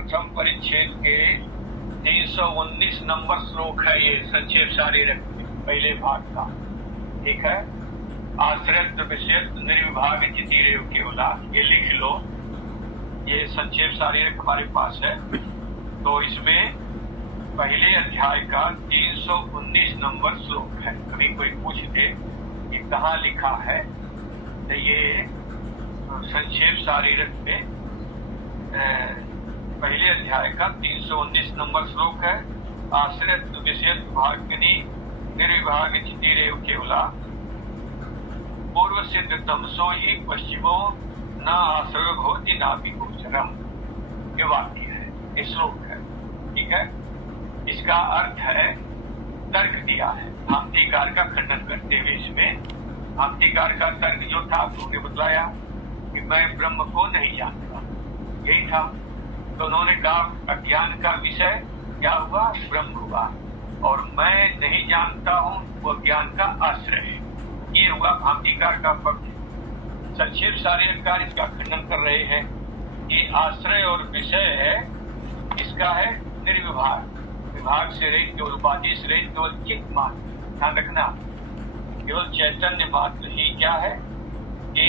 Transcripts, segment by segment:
प्रथम परिच्छेद के 319 नंबर श्लोक है ये संक्षेप शारीरक पहले भाग का। ठीक है, आश्रय विषय निर्विभाग चितिरेव केवला, ये लिख लो। ये संक्षेप शारीरक हमारे पास है। तो इसमें पहले अध्याय का 319 नंबर श्लोक है। कभी कोई पूछ दे कि कहाँ लिखा है, तो ये संक्षेप शारीरक में पहले अध्याय का 319 नंबर श्लोक है। आश्रय विषय भाग्नि निर्विभाग चितिरेव केवला, पूर्व सिद्ध तमसो ही पश्चिमो न आश्रय भवति नापि गोचरम, ये वाक्य है, ये श्लोक है। ठीक है, इसका अर्थ है, तर्क दिया है भामतीकार का खंडन करते हुए। इसमें भामतीकार का तर्क जो था उन्होंने बतलाया कि मैं ब्रह्म को नहीं जानता, यही था। तो उन्होंने कहा अज्ञान का विषय क्या हुआ, ब्रह्म हुआ, और मैं नहीं जानता हूँ वो ज्ञान का आश्रय है। ये हुआ भामतीकार का पक्ष। संक्षेप शारीरकार इसका खंडन कर रहे हैं कि आश्रय और विषय है, इसका है निर्विभाग, विभाग से रहित, केवल उपाधि से रहित, केवल चित्त मात्र। ध्यान रखना, केवल चैतन्य मात्र ही क्या है कि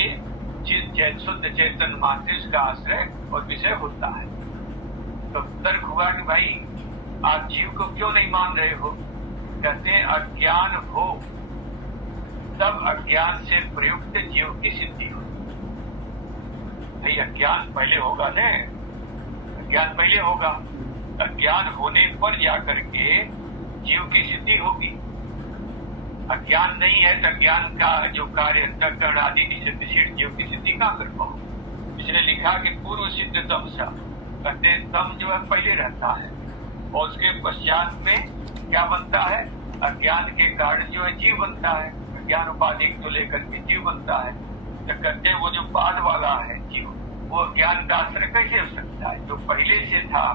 शुद्ध चैतन्य मात्र इसका आश्रय और विषय होता है। तो तर्क हुआ कि भाई आप जीव को क्यों नहीं मान रहे हो? कहते हैं अज्ञान हो तब अज्ञान से प्रयुक्त जीव की सिद्धि हो। भाई अज्ञान पहले होगा न, अज्ञान पहले होगा, अज्ञान होने पर जाकर के जीव की सिद्धि होगी। अज्ञान नहीं है तो अज्ञान का जो कार्य अंतःकरण आदि की सिद्धि, जीव की सिद्धि कहाँ कर पाओ? इसने लिखा कि पूर्व सिद्ध तमसा, कहते हैं तम जो है पहले रहता है और उसके पश्चात में क्या बनता है, अज्ञान के कारण जो है जीव बनता है। अज्ञान उपाधि को लेकर के जीव बनता है। तो कहते हैं वो जो बाद वाला है जीव, वो अज्ञान का आश्रय कैसे हो सकता है? जो पहले से था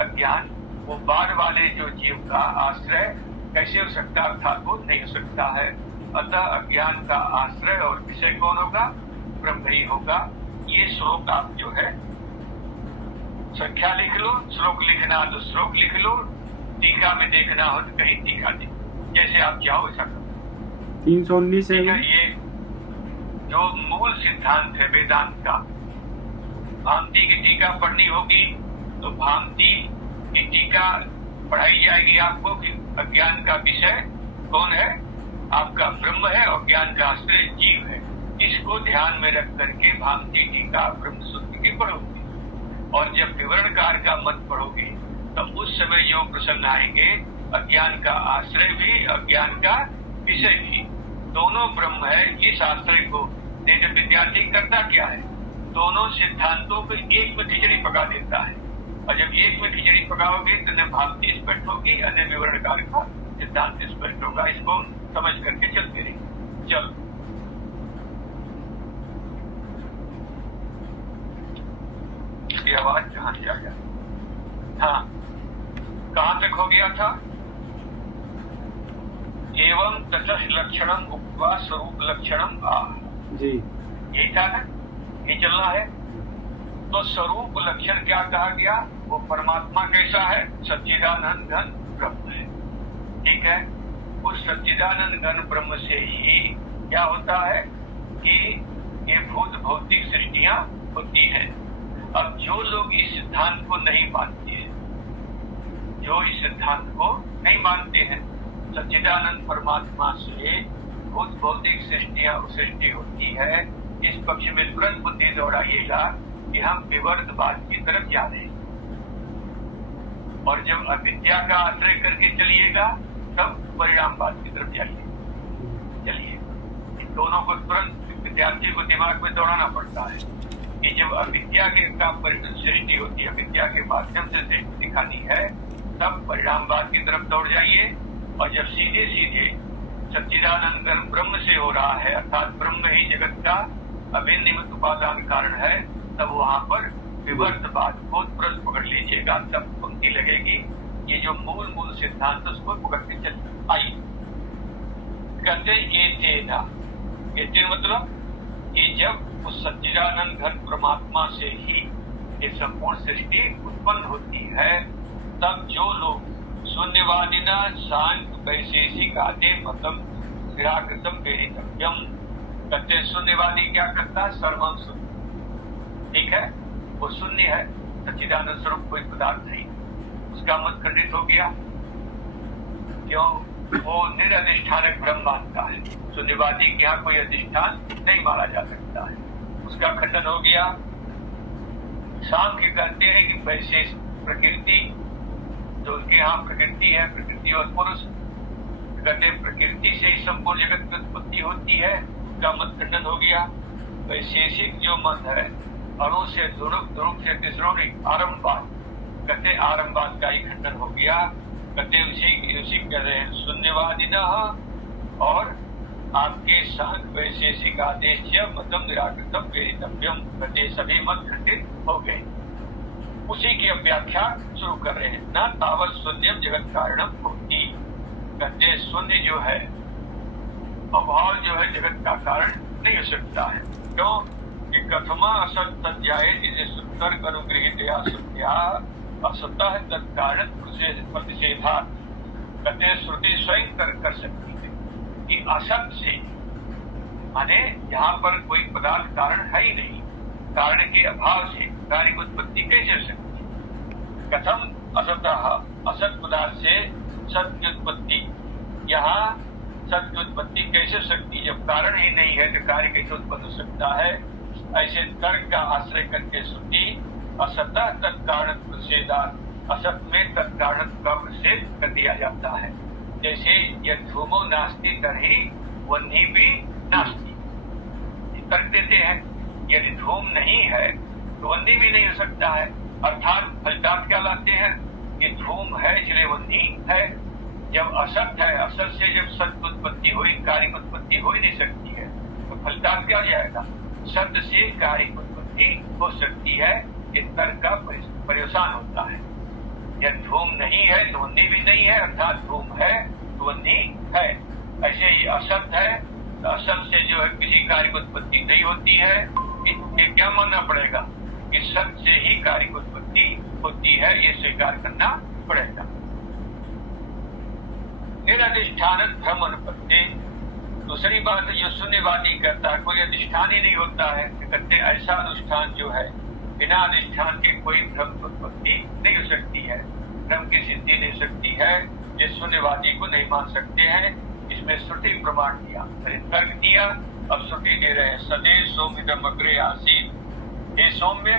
अज्ञान, वो बाद वाले जो जीव का आश्रय कैसे हो सकता, अर्थात वो नहीं हो सकता है। अतः अज्ञान का आश्रय और विषय कौन होगा, ब्रह्म ही होगा। ये श्लोक आप जो है संख्या लिख लो, श्लोक लिखना तो श्लोक लिख लो, टीका में देखना हो तो कहीं टीका दे, जैसे आप चाहो ऐसा करो। 319 है ये जो मूल सिद्धांत है वेदांत का। भांति की टीका पढ़नी होगी तो भांति की टीका पढ़ाई जाएगी आपको कि अज्ञान का विषय कौन है, आपका ब्रह्म है, और ज्ञान का आश्रय जीव है। इसको ध्यान में रख करके भांति टीका ब्रह्म सूत्र की पढ़ोगे। और जब विवरणकार का मत पढ़ोगे तो उस समय जो प्रसंग आएंगे, अज्ञान का आश्रय भी अज्ञान का विषय भी दोनों ब्रह्म है, इस आश्रय को नहीं। विद्यार्थी करता क्या है, दोनों सिद्धांतों को एक में खिचड़ी पका देता है। और जब एक में खिचड़ी पकाओगे तो न भांति स्पष्ट होगी और न विवरणकार का सिद्धांत स्पष्ट होगा। इसको समझ करके चलते रहिए। चलो इसकी आवाज कहाँ से आ गया? हाँ, कहाँ तक हो गया था? एवं तटस्थ लक्षणम उपवा स्वरूप लक्षणम आ जी, यही था ना, ये चलना है। तो स्वरूप लक्षण क्या कहा गया, वो परमात्मा कैसा है, सच्चिदानंद घन ब्रह्म है। ठीक है, उस सच्चिदानंद घन ब्रह्म से ही क्या होता है कि ये भूत भौतिक सृष्टियां होती हैं। अब जो लोग इस सिद्धांत को नहीं मानते हैं, जो इस सिद्धांत को नहीं मानते हैं, सच्चिदानंद परमात्मा से भूत भौतिक सृष्टि होती है, इस पक्ष में तुरंत बुद्धि दौड़ाइएगा कि हम विवर्तवाद की तरफ जा रहे हैं। और जब अविद्या का आश्रय करके चलिएगा तब परिणामवाद की तरफ चलिए। इन दोनों को तुरंत विद्यार्थी को दिमाग में दौड़ाना पड़ता है कि जब अविद्या के का सृष्टि होती है, अविद्या के माध्यम से सृष्टि दिखानी है, तब परिणामवाद की तरफ दौड़ जाइए। और जब सीधे सीधे सच्चिदानंद ब्रह्म से हो रहा है, अर्थात ब्रह्म ही जगत का अभिन्न निमित्त उपादान कारण है, तब वहां पर विवर्तवाद को तुरंत पकड़ लीजिएगा, तब पंक्ति लगेगी। ये जो मूल सिद्धांत उसको पकड़ के चल आइए। कहते ये मतलब कि जब उस सच्चिदानंद घन परमात्मा से ही ये संपूर्ण सृष्टि उत्पन्न होती है, तब जो लोग शून्यवादिना सांख्य वैशेषिक आदि मतम निराकृतम वेदितव्यम, कहते शून्यवादी क्या करता है? सर्वम शून्य, ठीक है, वो शून्य है, सच्चिदानंद स्वरूप कोई पदार्थ नहीं, उसका मत खंडित हो गया। क्यों? वो निरधिष्ठानक ब्रह्म मानता है, शून्यवादी के यहाँ कोई अधिष्ठान नहीं माना जा सकता है, उसका खंडन हो गया। सांख्य कहते हैं कि वैशेष प्रकृति, जो उनके यहाँ प्रकृति है, प्रकृति और पुरुष, कहते हैं प्रकृति से ही संपूर्ण जगत की उत्पत्ति होती है, उसका मत खंडन हो गया। वैशेषिक जो मत है, अणु से ध्रुव से तिसरोड़ी आरंभवाद, कहते आरंभवाद का ही खंडन हो गया। कहते उसी कह रहे हैं शून्यवादिना, और आपके सांख्य वैशेषिक आदेश मतम निराकृतम वेदितव्यम, कहते सभी मत खंडित हो गए। उसी की व्याख्या शुरू कर रहे हैं। न तावत शून्यम जगत कारणम होती, कहते शून्य जो है, अभाव जो है, जगत का कारण नहीं हो सकता है। क्यों? कि कथमा असत तज्जाए जिसे सुतर अनुग्रहित या सुत्या असतः तत्कारण प्रतिषेधा, कहते श्रुति स्वयं कर सकती है कि असत से, माने यहाँ पर कोई पदार्थ कारण है ही नहीं, कारण के अभाव से कार्य की उत्पत्ति कैसे हो सकती है? कथम असतः, असत पदार्थ से सत की उत्पत्ति, यहाँ सत की उत्पत्ति कैसे हो सकती है? जब कारण ही नहीं है तो कार्य कैसे उत्पन्न हो सकता है? ऐसे तर्क का आश्रय करके श्रुति असतः तत्कारण प्रतिषेधा, असत में तत्कारण का प्रतिषेध कर दिया जाता है। जैसे यह धूमो नास्ति तरही वन्नी भी नास्ति, तर्क देते हैं यदि धूम नहीं है तो वन्नी भी नहीं हो सकता है, अर्थात फलितार्थ क्या लाते हैं कि धूम है इसलिए वन्नी है। जब असत है, असत से जब सत की उत्पत्ति हुई, कार्य की उत्पत्ति हो ही नहीं सकती है, तो फलितार्थ क्या जाएगा? सत्य से कार्य की उत्पत्ति हो सकती है, इस तर्क का पर्यवसान होता है। यह धूम नहीं है तो वन्नी भी नहीं है, अर्थात धूम है तो वन्नी है। ऐसे ही असत है तो असत से जो है किसी कार्य की उत्पत्ति नहीं होती है, ये क्या मानना पड़ेगा कि सत्य से ही कार्य की उत्पत्ति होती है, ये स्वीकार करना पड़ेगा। निरधिष्ठान भ्रम अनुपत्ति, दूसरी बात जो शून्यवादी करता है कोई अधिष्ठान ही नहीं होता है, कहते ऐसा अनुष्ठान जो है बिना अधिष्ठान के कोई भ्रम उत्पत्ति नहीं हो सकती है, भ्रम की सिद्धि नहीं हो सकती है, ये शून्यवादी को नहीं मान सकते हैं। इसमें श्रुति प्रमाण दिया, फिर तर्क दिया, अब श्रुति दे रहे हैं। सदैव सौम्यदम अग्रे आसीत, हे सौम्य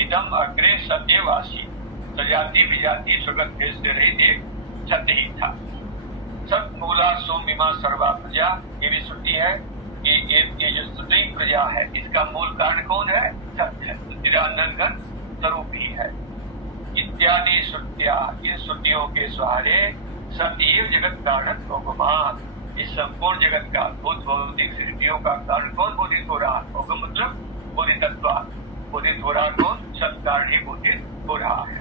इदम अग्रे सदैव आसीत, सजाति विजाति स्वगत भेद से रहित एक सत्य ही था। सत मूला सौम्यमा सर्वा प्रजा, ये भी श्रुति है कि ये जो सदैव प्रजा है इसका मूल कारण कौन है? सत्य है, निरानंदन स्वरूप ही है। इत्यादि श्रुतिया, इन श्रुतियों के सहारे सदैव जगत कारण भगवान, इस संपूर्ण जगत का भूत भौतिक सृष्टियों का कारण कौन बोधित हो रहा है? होगा मतलब बोधितत्व, बोधित हो रहा कौन? सत कारण ही बोधित हो रहा है।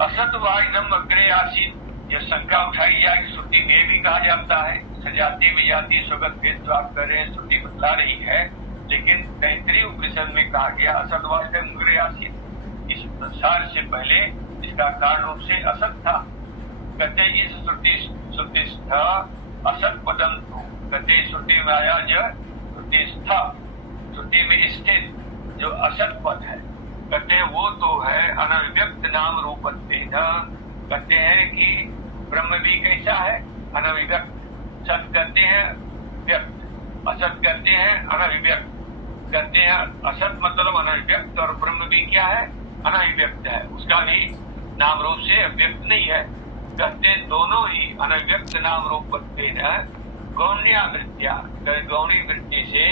असत वाइदम अग्रे आसीत, यह शंका उठाई जाए कि श्रुति में भी कहा जाता है सजाति विजाति स्वगत भेद प्राप्त कर रहे हैं, श्रुति बतला रही है, लेकिन तैतरीय उपनिषद में कहा गया असत वाइदम अग्रे आसीत, इस संसार से पहले इसका कारण रूप से असत था। कहते इस श्रुति स्था असत पदम, कहते श्रुति में आया जो श्रुति स्था, श्रुति में स्थित जो असत पद है, कहते हैं वो तो है अनव्यक्त नाम रूपत्वेन, कहते हैं कि ब्रह्म भी कैसा है? अनभिव्यक्त। सत कहते हैं व्यक्त, असत कहते हैं अनभिव्यक्त, कहते हैं असत मतलब अनभिव्यक्त और ब्रह्म भी क्या है? अनभिव्यक्त है, उसका भी नाम रूप से अव्यक्त नहीं है। कहते दोनों ही अनव्यक्त नाम रूपत्वेन गौण्यावृत्तिया, गौणी वृत्ति से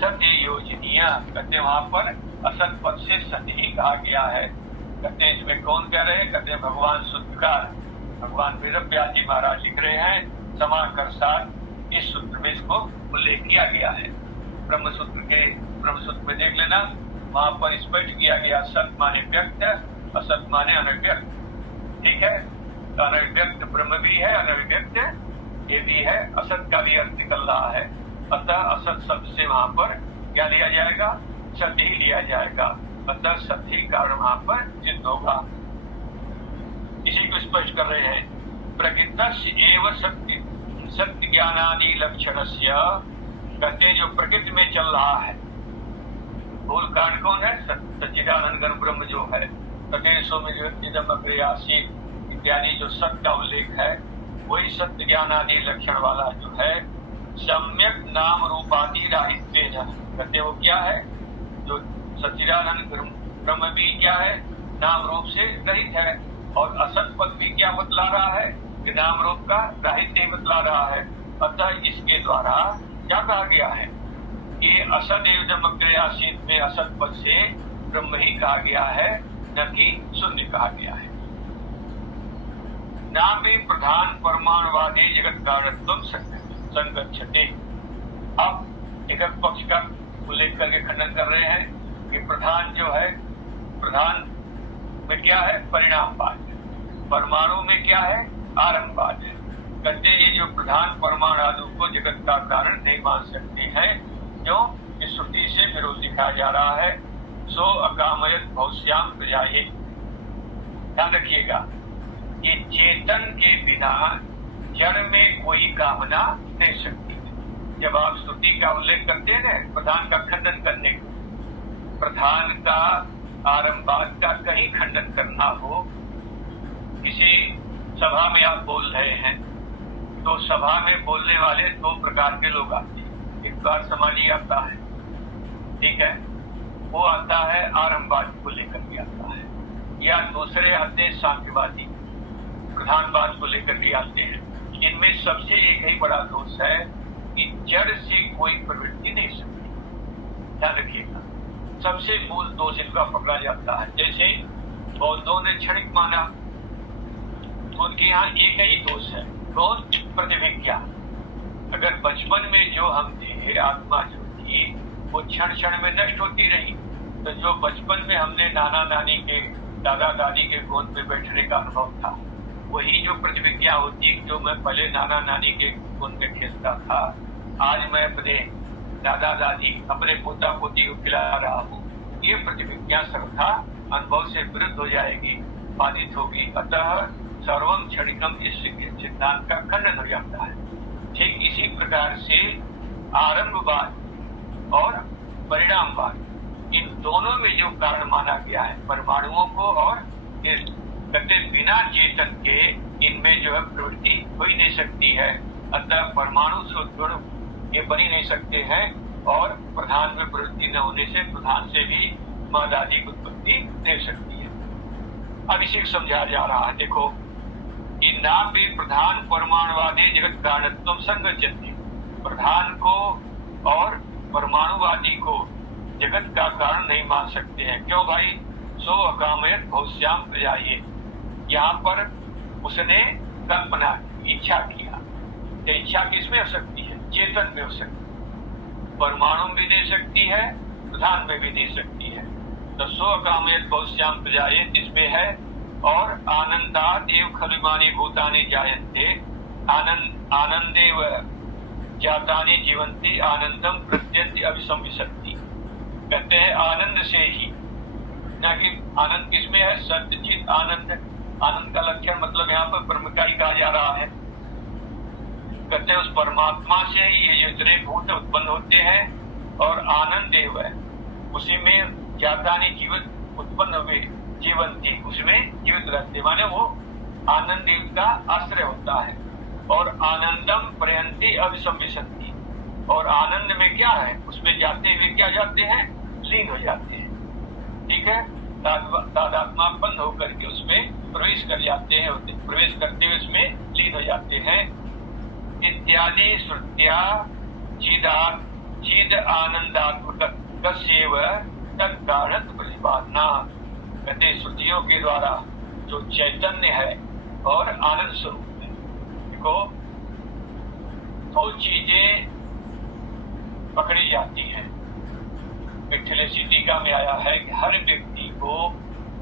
सत्य योजनीय, कहते वहां पर असत पद से सत्य ही कहा गया है। कहते हैं इसमें कौन कह रहे हैं? कहते हैं भगवान सूत्रकार, भगवान वेदव्यास जी महाराज लिख रहे हैं समाकर साथ, इस सूत्र में इसको उल्लेख किया गया है। ब्रह्मसूत्र में देख लेना, वहां पर स्पष्ट किया गया सत माने व्यक्त, असत माने अनव्यक्त, ठीक है। तो अनव्यक्त ब्रह्म भी है, अनव्यक्त ये भी है, असत का भी अर्थ निकल रहा है। अतः असत शब्द से वहां पर क्या लिया जाएगा? सत्य ही लिया जाएगा। अतः सत्य कारण वहां पर सिद्ध होगा। इसी को स्पष्ट कर रहे हैं, प्रकृतस्य एव सत्य ज्ञानादि लक्षणस्य, कहते जो प्रकृति में चल रहा है, मूल कारण कौन है? सच्चिदानंद ब्रह्म जो है, कहते सौम्यम अग्रे आसीत इत्यादि जो सत्य का उल्लेख है, वही सत्य ज्ञान आदि लक्षण वाला जो है सम्यक नाम रूपादि राहित्य, कहते वो क्या है? जो सच्चिदानंद ब्रह्म भी क्या है? नाम रूप से रहित है, और असत पद भी क्या बतला रहा है? कि नाम रूप का राहित्य बतला रहा है। अतः इसके द्वारा क्या कहा गया है कि असद एवं अग्रे आसीत में असत पद से ब्रह्म ही कहा गया है, न कि शून्य कहा गया है। नाम भी प्रधान परमाणुवादी जगत कारणत्व संगच्छते। अब एक पक्ष का उल्लेख करके खंडन कर रहे हैं कि प्रधान जो है, प्रधान में क्या है? परिणामवाद, परमाणु में क्या है? आरंभवाद है। कहते ये जो प्रधान परमाणु आदि को जगत का कारण नहीं मान सकते हैं, क्यों? इस श्रुति से विरोध दिखाया जा रहा है। सो अकामयत भविष्याम प्रजाये। ध्यान रखिएगा, ये चेतन के बिना जड़ में कोई कामना नहीं सकती है। जब आप श्रुति का उल्लेख करते हैं ना, प्रधान का खंडन करने को, प्रधान का आरंभवाद का कहीं खंडन करना हो, किसी सभा में आप बोल रहे हैं, तो सभा में बोलने वाले दो प्रकार के लोग आते हैं। एक बार समाजी आता है, ठीक है, वो आता है आरंभवाद को लेकर के आता है, या दूसरे आते हैं सांख्यवादी, प्रधानवाद को लेकर के आते हैं। इनमें सबसे एक ही बड़ा दोष है कि जड़ से कोई प्रवृत्ति नहीं सकती। ध्यान रखिएगा, सबसे मूल दोष इनका पकड़ा जाता है। जैसे बौद्धों ने क्षणिक माना, उनके यहाँ एक ही दोष है, कौन? प्रतिभिज्ञा। अगर बचपन में जो हम थे, आत्मा जो थी, वो क्षण क्षण में नष्ट होती रही, तो जो बचपन में हमने नाना नानी के, दादा दादी के गोद में बैठने का अनुभव था, वही जो प्रतिभिज्ञा होती, जो मैं पहले नाना नानी के गोद में खेलता था, आज मैं अपने दादा दादी, अपने पोता पोती को खिला रहा हूँ, ये प्रतिभिज्ञा सर्वथा अनुभव से विरुद्ध हो जाएगी, बाधित होगी। अतः सर्वम क्षणिकम इस सिद्धांत का खंडन हो जाता है। ठीक इसी प्रकार से आरंभवाद और परिणामवाद, इन दोनों में जो कारण माना गया है परमाणुओं को, और कहते बिना चेतन के इनमें जो है प्रवृत्ति हो ही नहीं सकती है। अतः परमाणु से गुण ये बन ही नहीं सकते हैं, और प्रधान में प्रवृत्ति न होने से प्रधान से भी मद आदि की उत्पत्ति नहीं सकती है। अब इसी को समझाया जा रहा है। देखो कि नाम भी प्रधान परमाणुवादी जगत कारणत्व संगच्छति, प्रधान को और परमाणुवादी को जगत का कारण नहीं मान सकते हैं। क्यों भाई? सो अकामयत भविष्याम प्रजाये, यहाँ पर उसने कल्पना की, इच्छा किया। ये इच्छा किसमें हो सकती है? चेतन में हो सकती है, परमाणु में भी दे सकती है, प्रधान में भी दे सकती है। तो सो अकामयत भविष्याम प्रजाये इसमें है, और आनंदात एव खलुमानी भूतानि जायन्ते, आनंदेव जातानि जीवन्ति, आनंदम प्रत्यंति अभिसंविशन्ति। कहते हैं आनंद से ही, ना कि आनंद किसमें है? सत्यचित आनंद। आनंद का लक्षण मतलब यहाँ पर ब्रह्म का ही कहा जा रहा है। कहते हैं उस परमात्मा से ही ये जितने भूत उत्पन्न होते हैं, और आनंद देव है, उसी में जातानि जीवित उत्पन्न हुए, जीवंती, उसमें जीवित रहते, माने वो आनंद देव का आश्रय होता है। और आनंदम प्रयंती अभिसंविशन्ति, और आनंद में क्या है? उसमें जाते हुए क्या जाते हैं? लीन हो जाते हैं। ठीक है, तादात्मापन्न होकर के उसमें प्रवेश कर जाते हैं, प्रवेश करते हुए उसमें लीन हो जाते हैं। इत्यादि श्रुत्या चिद आनंदात्मक तत्कारण प्रतिपादना। कहते श्रुतियों के द्वारा जो चैतन्य है और आनंद स्वरूप है, देखो दो चीजें पकड़ी जाती हैं। मिथिलेशी टीका में आया है कि हर व्यक्ति को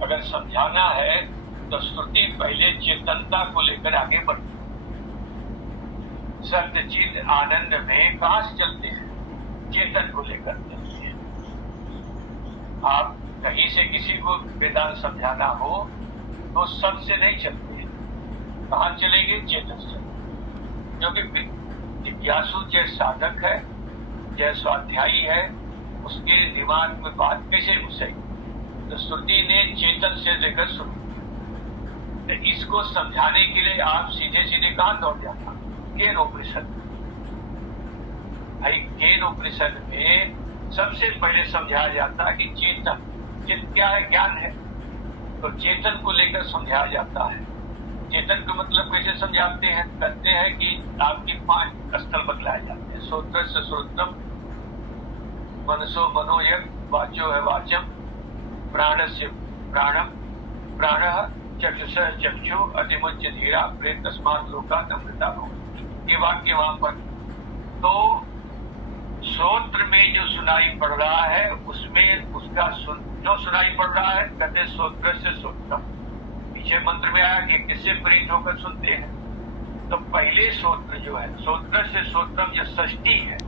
अगर समझाना है तो श्रुति पहले चेतनता को लेकर आगे बढ़ती है। सत्यचित आनंद में कहां से चलते हैं? चेतन को लेकर चलते हैं। आप कहीं से किसी को वेदांत समझाना हो तो सब से नहीं चलते, कहाँ चलेंगे? चेतन से। क्योंकि जिज्ञासु जो साधक है, जो स्वाध्यायी है, उसके दिमाग में बात कैसे घुसेगी? तो श्रुति ने चेतन से लेकर शुरू, तो इसको समझाने के लिए आप सीधे सीधे कहाँ दौड़ जाता? केन उपनिषद। भाई केन उपनिषद में सबसे पहले समझाया जाता कि चेतन, चित्त क्या है? ज्ञान है। तो चेतन को लेकर समझाया जाता है। चेतन का मतलब कैसे समझाते हैं? कहते हैं कि आपकी 5 स्थल बतलाए जाते हैं। श्रोत्र से श्रोत्रम, मनसो मनोयग, वाचो है वाचम, प्राण से प्राणम, प्राण चक्षुष चक्षु, अतिमुच्य धीरा प्रेत तस्मात् लोकात् अमृता भवन्ति। ये वाक्य वहां पर। तो श्रोत्र में जो सुनाई पड़ रहा है उसमें उसका जो सुनाई पड़ रहा है, कहते श्रोत्र से श्रोत्रम। पीछे मंत्र में आया कि किससे प्रेरित होकर सुनते हैं। तो पहले श्रोत्र जो है, श्रोत्र से श्रोत्रम जो षष्ठी है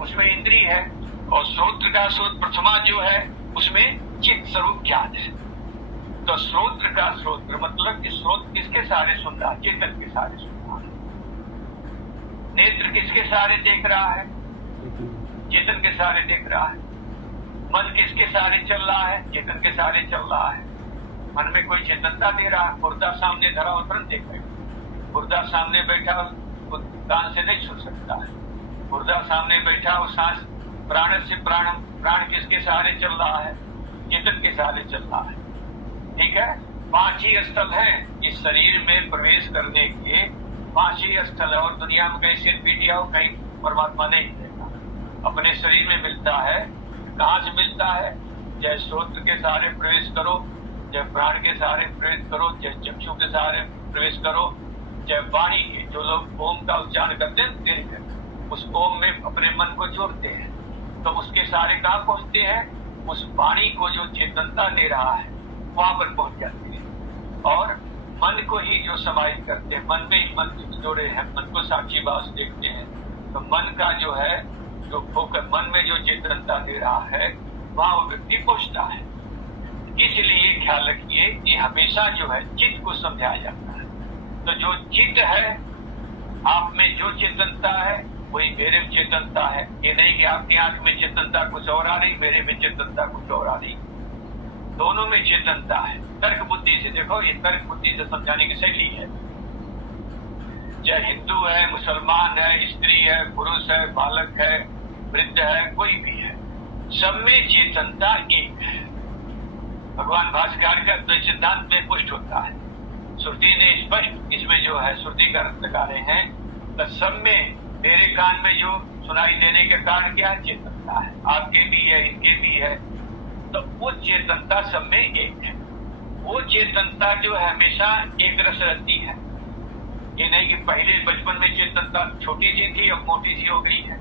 उसमें इंद्रिय है, और श्रोत्र का श्रोत्र प्रथमा जो है उसमें चित्त स्वरूप ज्ञान है। तो श्रोत्र का श्रोत्र मतलब कि श्रोत्र किसके सहारे सुन रहा है? चेतन के सहारे सुन रहा है। नेत्र किसके सहारे देख रहा है? चेतन के सहारे देख रहा है। मन किसके सहारे चल रहा है? चेतन के सहारे चल रहा है। मन में कोई चेतनता दे रहा है। मुर्दा सामने धरा हो तुरंत देख रहे, मुर्दा सामने बैठा हो कान से नहीं सुन सकता है। मुर्दा सामने बैठा हो सांस, प्राण से प्राणम, प्राण किसके सहारे चल रहा है? चेतन के सहारे चल रहा है। ठीक है, 5 ही स्थल हैं इस शरीर में प्रवेश करने के। 5 ही स्थल है, और दुनिया में कहीं सिर पीट दिया हो, कहीं परमात्मा नहीं मिलेगा। अपने शरीर में मिलता है। कहाँ से मिलता है? चाहे श्रोत्र के सहारे प्रवेश करो, चाहे प्राण के सहारे प्रवेश करो, चाहे चक्षु के सहारे प्रवेश करो, चाहे वाणी के, जो लोग ओम का उच्चारण करते हैं उस ओम में अपने मन को जोड़ते हैं, तो उसके सहारे कहाँ पहुंचते हैं? उस वाणी को जो चेतनता दे रहा है वहां पर पहुंच जाते हैं। और मन को ही जो समाहित करते हैं, मन में ही मन जोड़े हैं, मन को साक्षी भाव से देखते हैं। तो मन का जो है, जो फोकस, मन में जो चेतनता दे रहा है वहां वो व्यक्ति पहुंचता है। इसलिए ख्याल रखिए कि हमेशा जो है चित्त को समझाया जाता है। तो जो चित्त है, आप में जो चेतनता है वही मेरे में चेतनता है। ये नहीं कि आपकी आंख में चेतनता कुछ और आ रही, मेरे में चेतनता कुछ और आ रही। दोनों में चेतनता है। तर्क बुद्धि से देखो, ये तर्क बुद्धि से समझाने की शैली है। चाहे हिंदू है, मुसलमान है, स्त्री है, पुरुष है, बालक है, वृद्ध है, कोई भी है, सब में चेतनता एक है। भगवान भाष्यकार का तो सिद्धांत में पुष्ट होता है। श्रुति ने स्पष्ट इसमें जो है श्रुति का अर्थ निकाले हैं। तो सब में, मेरे कान में जो सुनाई देने के कारण क्या चेतनता है, आपके भी है, इनके भी है। तो वो चेतनता सब में एक है। वो चेतनता जो है हमेशा एक रस रहती है। ये नहीं कि पहले बचपन में चेतनता छोटी सी थी अब मोटी सी हो गई है।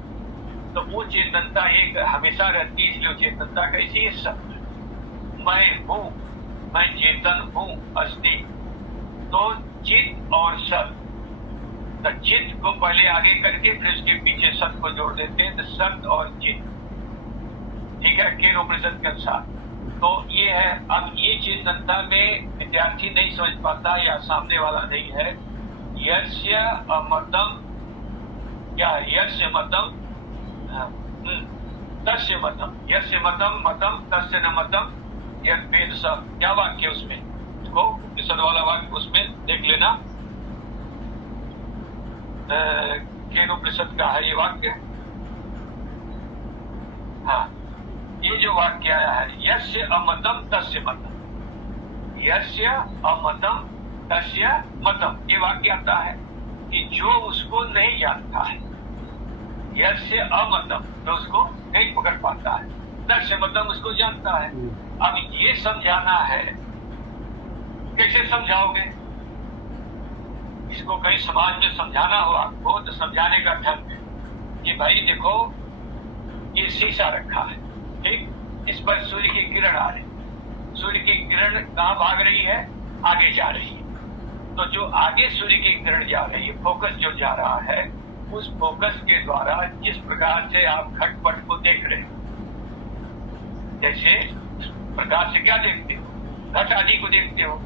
तो वो चेतनता एक हमेशा रहती है। इसलिए चेतनता कैसी है? सब मैं हूँ, मैं चेतन हूँ, अस्ति। तो चित्त और सत, तो चित्त को पहले आगे करके फिर उसके पीछे सत को जोड़ देते हैं। तो सत और चित्त, ठीक है, केन उपनिषद के अनुसार। तो ये है। अब ये चेतनता में विद्यार्थी नहीं समझ पाता या सामने वाला नहीं है। यस्य अमतम, क्या है? यस्य मतम तस्य मतम, यस्य मतम मतम तस्य न मतम यद वेद सब। क्या वाक्य उसमें? इसको उपनिषद वाला वाक्य उसमें देख लेना। केन उपनिषद का है ये वाक्य। हाँ, ये जो वाक्य आया है, यस्य अमतम तस्य मतम, यस्य अमतम तस्य मतम, ये वाक्य आता है कि जो उसको नहीं जानता है, यस्य अमतम, तो उसको नहीं पकड़ पाता है, तस्य मतम, उसको जानता है। अब ये समझाना है, कैसे समझाओगे इसको? कहीं समाज में समझाना हो आपको तो समझाने का ढंग है कि भाई देखो, ये शीशा रखा है, ठीक, इस पर सूर्य की किरण आ रही, सूर्य की किरण कहाँ भाग रही है? आगे जा रही है। तो जो आगे सूर्य की किरण जा रही है, फोकस जो जा रहा है, उस फोकस के द्वारा जिस प्रकार से आप घटपट को देख रहे हैं, जैसे प्रकाश से क्या देखते हो? घट आदि को देखते हो।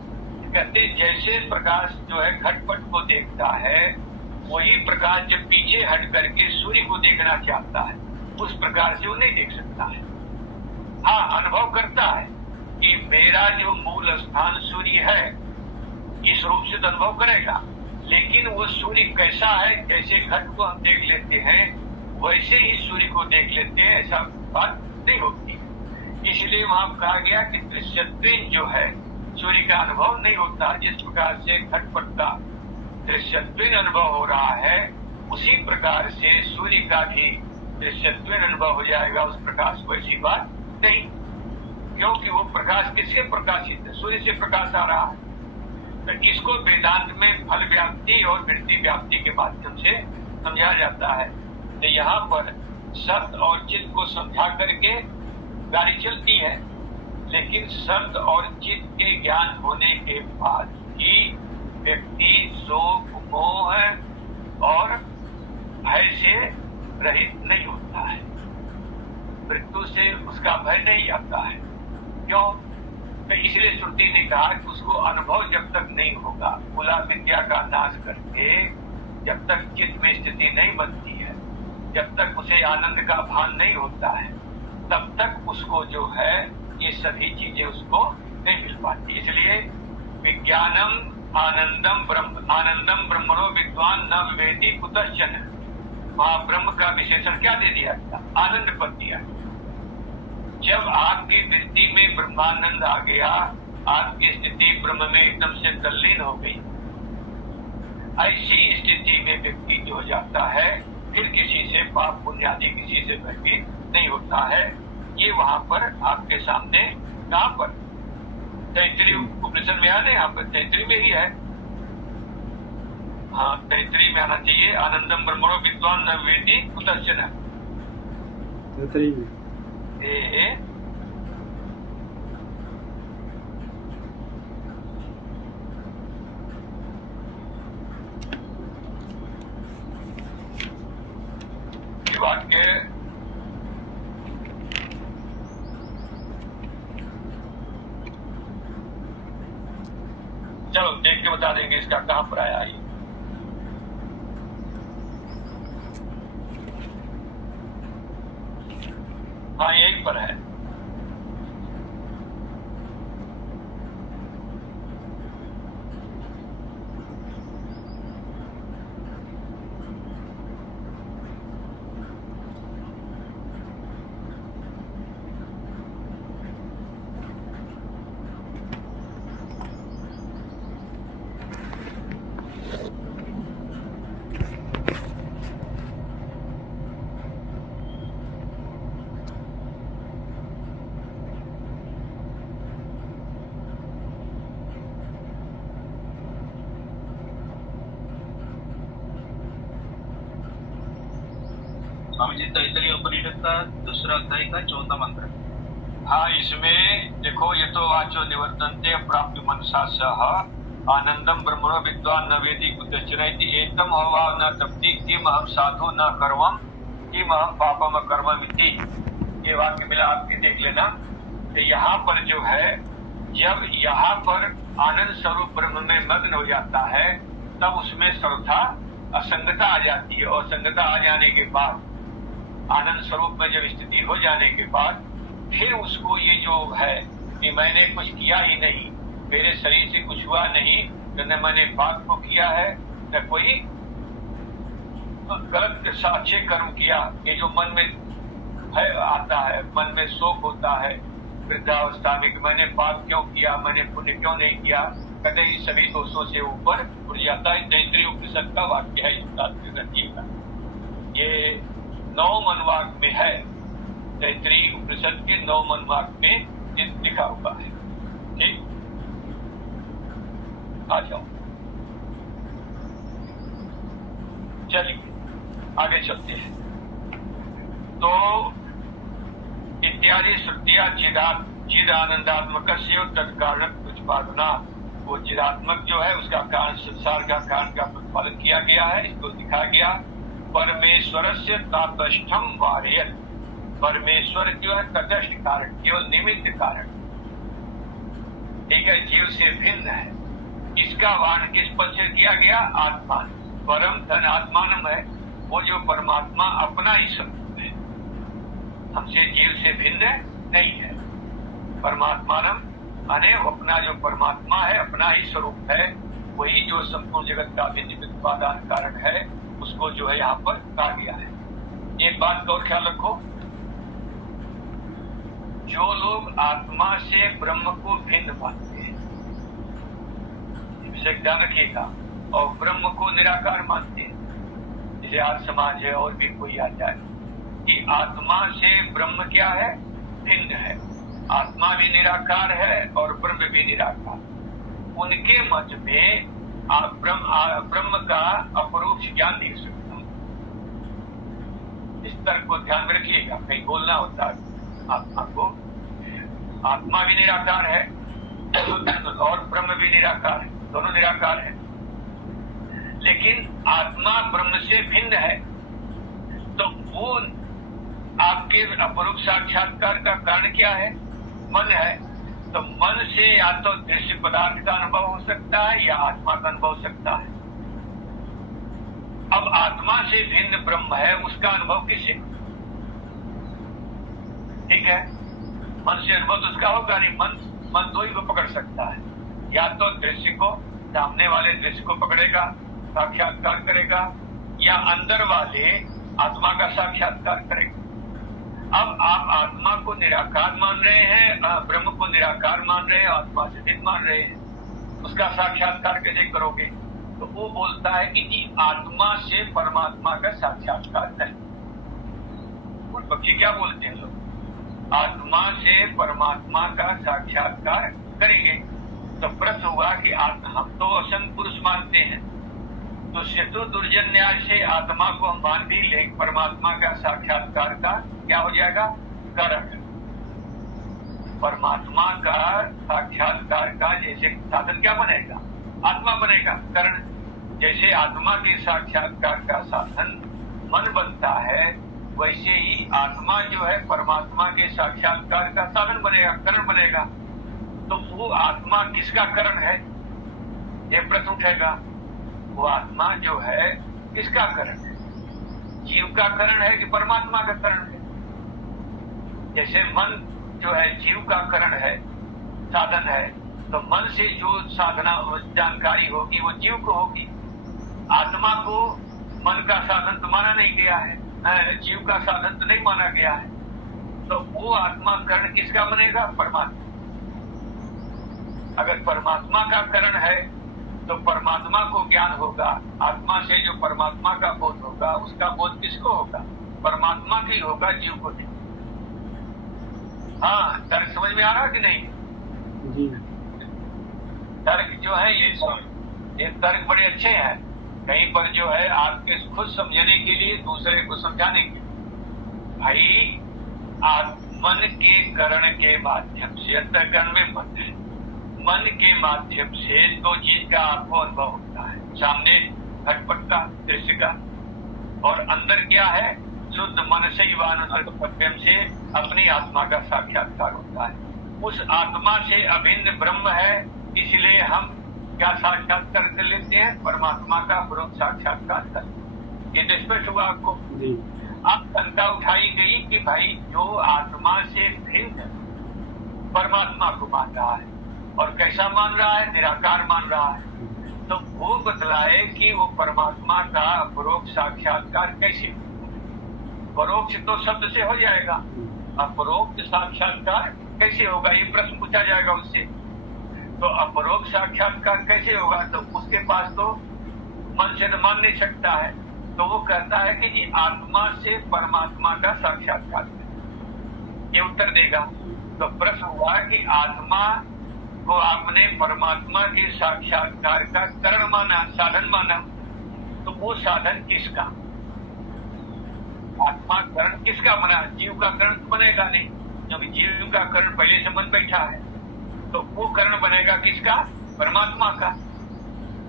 कहते जैसे प्रकाश जो है घटपट को देखता है, वही प्रकाश जब पीछे हट करके सूर्य को देखना चाहता है, उस प्रकार से वो नहीं देख सकता है। हाँ, अनुभव करता है कि मेरा जो मूल स्थान सूर्य है, इस रूप से तो अनुभव करेगा, लेकिन वो सूर्य कैसा है, जैसे घट को हम देख लेते हैं वैसे ही सूर्य को देख लेते हैं, ऐसा बात नहीं होती। इसलिए वहां कहा गया कि दृश्यत्वेन जो है सूर्य का अनुभव नहीं होता। जिस प्रकार से घटपट का दृश्यत्वेन अनुभव हो रहा है, उसी प्रकार से सूर्य का भी दृश्यत्वेन अनुभव हो जाएगा। उस प्रकाश को ऐसी बात नहीं, क्योंकि वो प्रकाश किससे प्रकाशित है? सूर्य से प्रकाश आ रहा है। तो इसको वेदांत में फल व्याप्ति और वृत्ति व्याप्ति के माध्यम से समझा जाता है। तो यहाँ पर सत और चित्त को समझा करके गाड़ी चलती है, लेकिन सत और चित्त के ज्ञान होने के बाद ही व्यक्ति शोक, मोह और भय से रहित नहीं होता है। मृत्यु से उसका भय नहीं आता है। क्यों? तो इसलिए श्रुति ने कहा कि उसको अनुभव जब तक नहीं होगा, मूला विद्या का नाश करके जब तक चित्त में स्थिति नहीं बनती है, जब तक उसे आनंद का भान नहीं होता है, तब तक उसको जो है ये सभी चीजें उसको नहीं मिल पाती। इसलिए विज्ञानम आनंदम ब्रह्मणो विद्वान न विवेदी कुतश्चन, वहां ब्रह्म का विशेषण क्या दे दिया था? आनंद पद दिया। जब आपकी वृत्ति में ब्रह्मानंद आ गया, आपकी स्थिति ब्रह्म में एकदम से तल्लीन हो गई, ऐसी स्थिति में व्यक्ति जो जाता है फिर किसी से पाप पुण्य आदि किसी से भयभीत नहीं होता है। ये वहां पर आपके सामने, कहां पर? तैतृय उपनिषद में आने, यहाँ पर तैतृय में ही है। हाँ, तैतृय में आना चाहिए। आनंदम ब्रह्मणो विद्वान न विवेदी कुतश्चन। वाक्य चलो देख के बता देंगे इसका कहां पर आया ये। हाँ, यहीं पर है। स्वामी जी, तैतरीय उपनिषद का दूसरा अध्याय का 14वां मंत्र। हाँ, इसमें देखो, ये तो वाचो निवर्तन्ते प्राप्ति मनसा सह आनंदम ब्रह्मणो विद्वान न वेदी कुतश्चन एतम अभाव न तप्ति किम अहम साधु न कर्मम किम अहम पापम कर्मम इति। ये वाक्य मिला, आपके देख लेना। तो यहाँ पर जो है, जब यहाँ पर आनंद स्वरूप ब्रह्म में मग्न हो जाता है, तब उसमें सर्वथा असंगता आ जाती है। और असंगता आ जाने के बाद, आनंद स्वरूप में जब स्थिति हो जाने के बाद, फिर उसको ये जो है कि मैंने कुछ किया ही नहीं, मेरे शरीर से कुछ हुआ नहीं, न मैंने पाप को किया है, न कोई गलत अच्छे कर्म किया। ये जो मन में भय आता है, मन में शोक होता है वृद्धावस्था में कि मैंने पाप क्यों किया, मैंने पुण्य क्यों नहीं किया, कहते हैं सभी दोषों से ऊपर उठ जाता है। तैतरीय उपनिषद का वाक्य है, रखिएगा। ये 9 अनुवाक में है, तैतरीय उपनिषद के 9 अनुवाक में लिखा हुआ है। ठीक, आ जाओ, चलिए आगे चलते हैं। तो इत्यादि श्रुतियां चिद आनंदात्मक से तत्कारण प्रतिपादना, वो चिदात्मक जो है उसका कारण, संसार का कारण का प्रतिपादन किया गया है, इसको दिखा गया। परमेश्वर से तटस्थम वार्यत, परमेश्वर जो है तटस्थ कारण, केवल निमित्त कारण, ठीक है, जीव से भिन्न है। इसका वाहन किस पद से किया गया? आत्मा। परम धन आत्मानम है, वो जो परमात्मा अपना ही स्वरूप है, हमसे जीव से भिन्न नहीं है। परमात्मानम माने अपना जो परमात्मा है, अपना ही स्वरूप है, वही जो संपूर्ण जगत का निमित्त उपादान कारण है, उसको जो है यहाँ पर कहा गया है। एक बात का और ख्याल रखो, जो लोग आत्मा से ब्रह्म को भिन्न मानते हैं, इसे ध्यान रखिएगा, और ब्रह्म को निराकार मानते हैं, जैसे आज समाज है और भी कोई आ जाए कि आत्मा से ब्रह्म क्या है? भिन्न है। आत्मा भी निराकार है और ब्रह्म भी निराकार। उनके मत में ब्रह्म का अपरोक्ष ज्ञान नहीं सकता। इस तर्क को ध्यान में रखिएगा, कहीं बोलना होता है आत्मा को। आत्मा भी निराकार है और ब्रह्म भी निराकार है, दोनों निराकार है। लेकिन आत्मा ब्रह्म से भिन्न है, तो वो आपके अपरोक्ष साक्षात्कार का कारण क्या है? मन है। तो मन से या तो दृश्य पदार्थ का अनुभव हो सकता है या आत्मा का अनुभव हो सकता है। अब आत्मा से भिन्न ब्रह्म है, उसका अनुभव किससे? ठीक है, मन से अनुभव तो उसका होगा नहीं। मन दो ही को पकड़ सकता है, या तो दृश्य को, सामने वाले दृश्य को पकड़ेगा, साक्षात्कार करेगा, या अंदर वाले आत्मा का साक्षात्कार करेगा। अब आप आत्मा को निराकार मान रहे हैं, ब्रह्म को निराकार मान रहे हैं, आत्मा से भिन्न मान रहे हैं, उसका साक्षात्कार कैसे करोगे? तो वो बोलता है कि जी आत्मा से परमात्मा का साक्षात्कार करें। उन पक्षी क्या बोलते हैं लोग? आत्मा से परमात्मा का साक्षात्कार करेंगे। तो प्रश्न हुआ कि हम तो असंग पुरुष मानते हैं, तो शत्रु दुर्जन न्याय से आत्मा को हम मान भी ले, परमात्मा का साक्षात्कार का क्या हो जाएगा? कारण। परमात्मा का साक्षात्कार का जैसे साधन क्या बनेगा? आत्मा बनेगा, कारण। जैसे आत्मा के साक्षात्कार का साधन मन बनता है, वैसे ही आत्मा जो है परमात्मा के साक्षात्कार का साधन बनेगा, कारण बनेगा। तो वो आत्मा किसका कारण है? ये प्रश्न उठेगा। वो आत्मा जो है किसका कारण है? जीव का कारण है कि परमात्मा का कारण है? जैसे मन जो है जीव का कारण है, साधन है, तो मन से जो साधना जानकारी होगी वो जीव को होगी। आत्मा को मन का साधन तो माना नहीं गया है, जीव का साधन तो नहीं माना गया है। तो वो आत्मा कारण किसका बनेगा? परमात्मा। अगर परमात्मा का कारण है तो परमात्मा को ज्ञान होगा, आत्मा से जो परमात्मा का बोध होगा उसका बोध किसको होगा? परमात्मा की होगा, जीव को नहीं। हाँ, तर्क समझ में आ रहा कि नहीं? जी। तर्क जो है ये तर्क बड़े अच्छे हैं, कहीं पर जो है आपके खुद समझने के लिए, दूसरे को समझाने के लिए। भाई मन के करण के माध्यम से, अंतःकरण में मन है, मन के माध्यम से दो चीज का आपको अनुभव होता है। सामने घटपट का, दृश्य का, और अंदर क्या है? शुद्ध मन से माध्यम से अपनी आत्मा का साक्षात्कार होता है। उस आत्मा से अभिन्न ब्रह्म है, इसलिए हम क्या साक्षात्कार कर लेते हैं? परमात्मा का पूर्ण साक्षात्कार कर। ये तो स्पष्ट हुआ आपको? अब शंका उठाई गई कि भाई जो आत्मा से भिन्न परमात्मा को मान रहा है, और कैसा मान रहा है? निराकार मान रहा है। तो वो बतलाए कि वो परमात्मा का अपरोक्ष साक्षात्कार कैसे? परोक्ष तो शब्द से हो जाएगा, अपरोक्ष साक्षात्कार कैसे होगा? ये प्रश्न पूछा जाएगा उससे। तो अपरोक्ष साक्षात्कार कैसे होगा? तो उसके पास तो मन से तो मान नहीं सकता है, तो वो कहता है कि जी आत्मा से परमात्मा का साक्षात्कार, ये उत्तर देगा। तो प्रश्न हुआ कि आत्मा को आपने परमात्मा के साक्षात्कार का कारण माना, साधन माना, तो वो साधन किसका? आत्मा कारण किसका बना? जीव का कारण तो बनेगा नहीं, क्योंकि जीव का कारण पहले से मन बैठा है। तो वो कारण बनेगा किसका? परमात्मा का।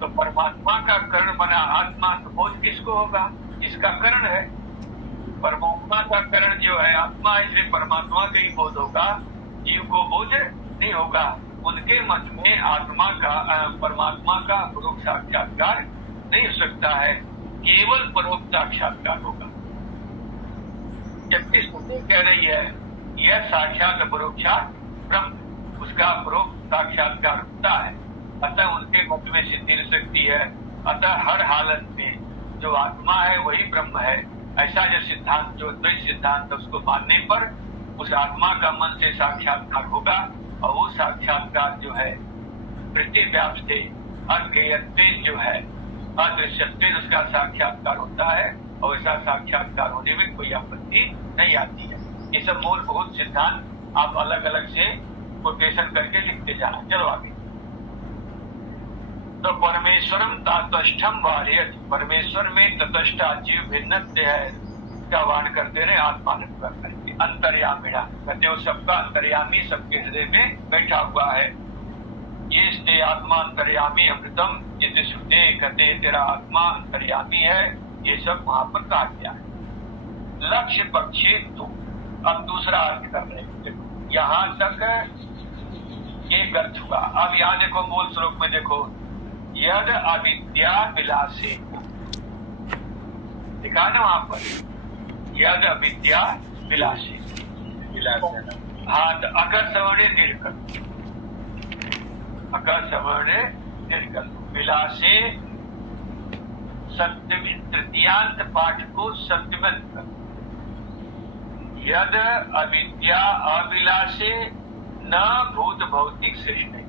तो परमात्मा का कारण बना आत्मा, तो बोध किसको होगा? इसका कारण है। परमात्मा का कारण जो है आत्मा है, इसलिए परमात्मा का ही बोध होगा, जीव को बोध नहीं होगा। उनके मत में आत्मा का परमात्मा का परोक्ष साक्षात्कार नहीं हो सकता है, केवल परोक्ष साक्षात्कार होगा। जबकि श्रुति कह रही है यह साक्षात परोक्षात ब्रह्म, उसका परोक्ष साक्षात्कार होता है। अतः उनके मत में सिद्धि शक्ति है। अतः हर हालत में जो आत्मा है वही ब्रह्म है, ऐसा जो सिद्धांत, जो द्वैत सिद्धांत, उसको मानने पर उस आत्मा का मन से साक्षात्कार होगा। और वो साक्षात्कार जो है प्रतिव्याप्ति अज्ञेयत्वेन जो है अदृश्यत्वेन उसका साक्षात्कार होता है। और ऐसा साक्षात्कार होने में कोई आपत्ति नहीं आती है। ये सब मूलभूत सिद्धांत आप अलग अलग से कोटेशन करके लिखते जाना। चलो आगे। तो परमेश्वरम तटस्थम वार्यत, परमेश्वर में तटस्थ जीव भिन्न है का वाण करते रहे आत्मा करके। अंतर्यामिणा कहते हो सबका अंतर्यामी सबके हृदय में बैठा हुआ है। ये स्ते आत्मा अंतर्यामी अमृतम जिसे सुनते कहते तेरा आत्मा अंतर्यामी है। ये सब वहां पर कहा गया है। लक्ष्य पक्षी तो अब दूसरा अर्थ कर रहे हैं। यहाँ तक एक अर्थ हुआ। अब यहाँ देखो मूल श्लोक में देखो, यद अविद्या विलासे दिखा ना वहां पर, यद अविद्या विलासे हाँ, तो अगर सवर्णे दीर्घ कर, अगर सवर्णे दीर्घ कर, विलासे सप्तमी तृतीयांत पाठ को सप्तमंत कर। यद अविद्या अविलासे न भूत भौतिक सृष्टि।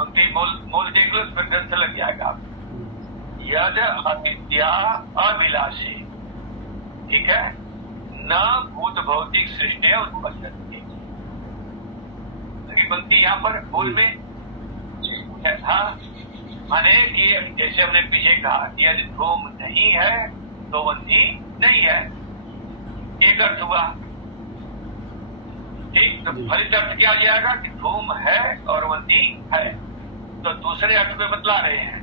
उनकी मूल देख लो, फिर ग्रंथ लग जाएगा आपको। यद अविद्या अविलासे, ठीक है, न भूत भौतिक सृष्टि उत्पत्ति। पंक्ति यहाँ पर मूल में हाँ, माने कि जैसे हमने पीछे कहा कि यदि धूम नहीं है तो वन्नी नहीं है, एक अर्थ हुआ। ठीक, तो फलित अर्थ क्या आ जाएगा कि धूम है और वन्नी है। तो दूसरे अर्थ में बतला रहे हैं,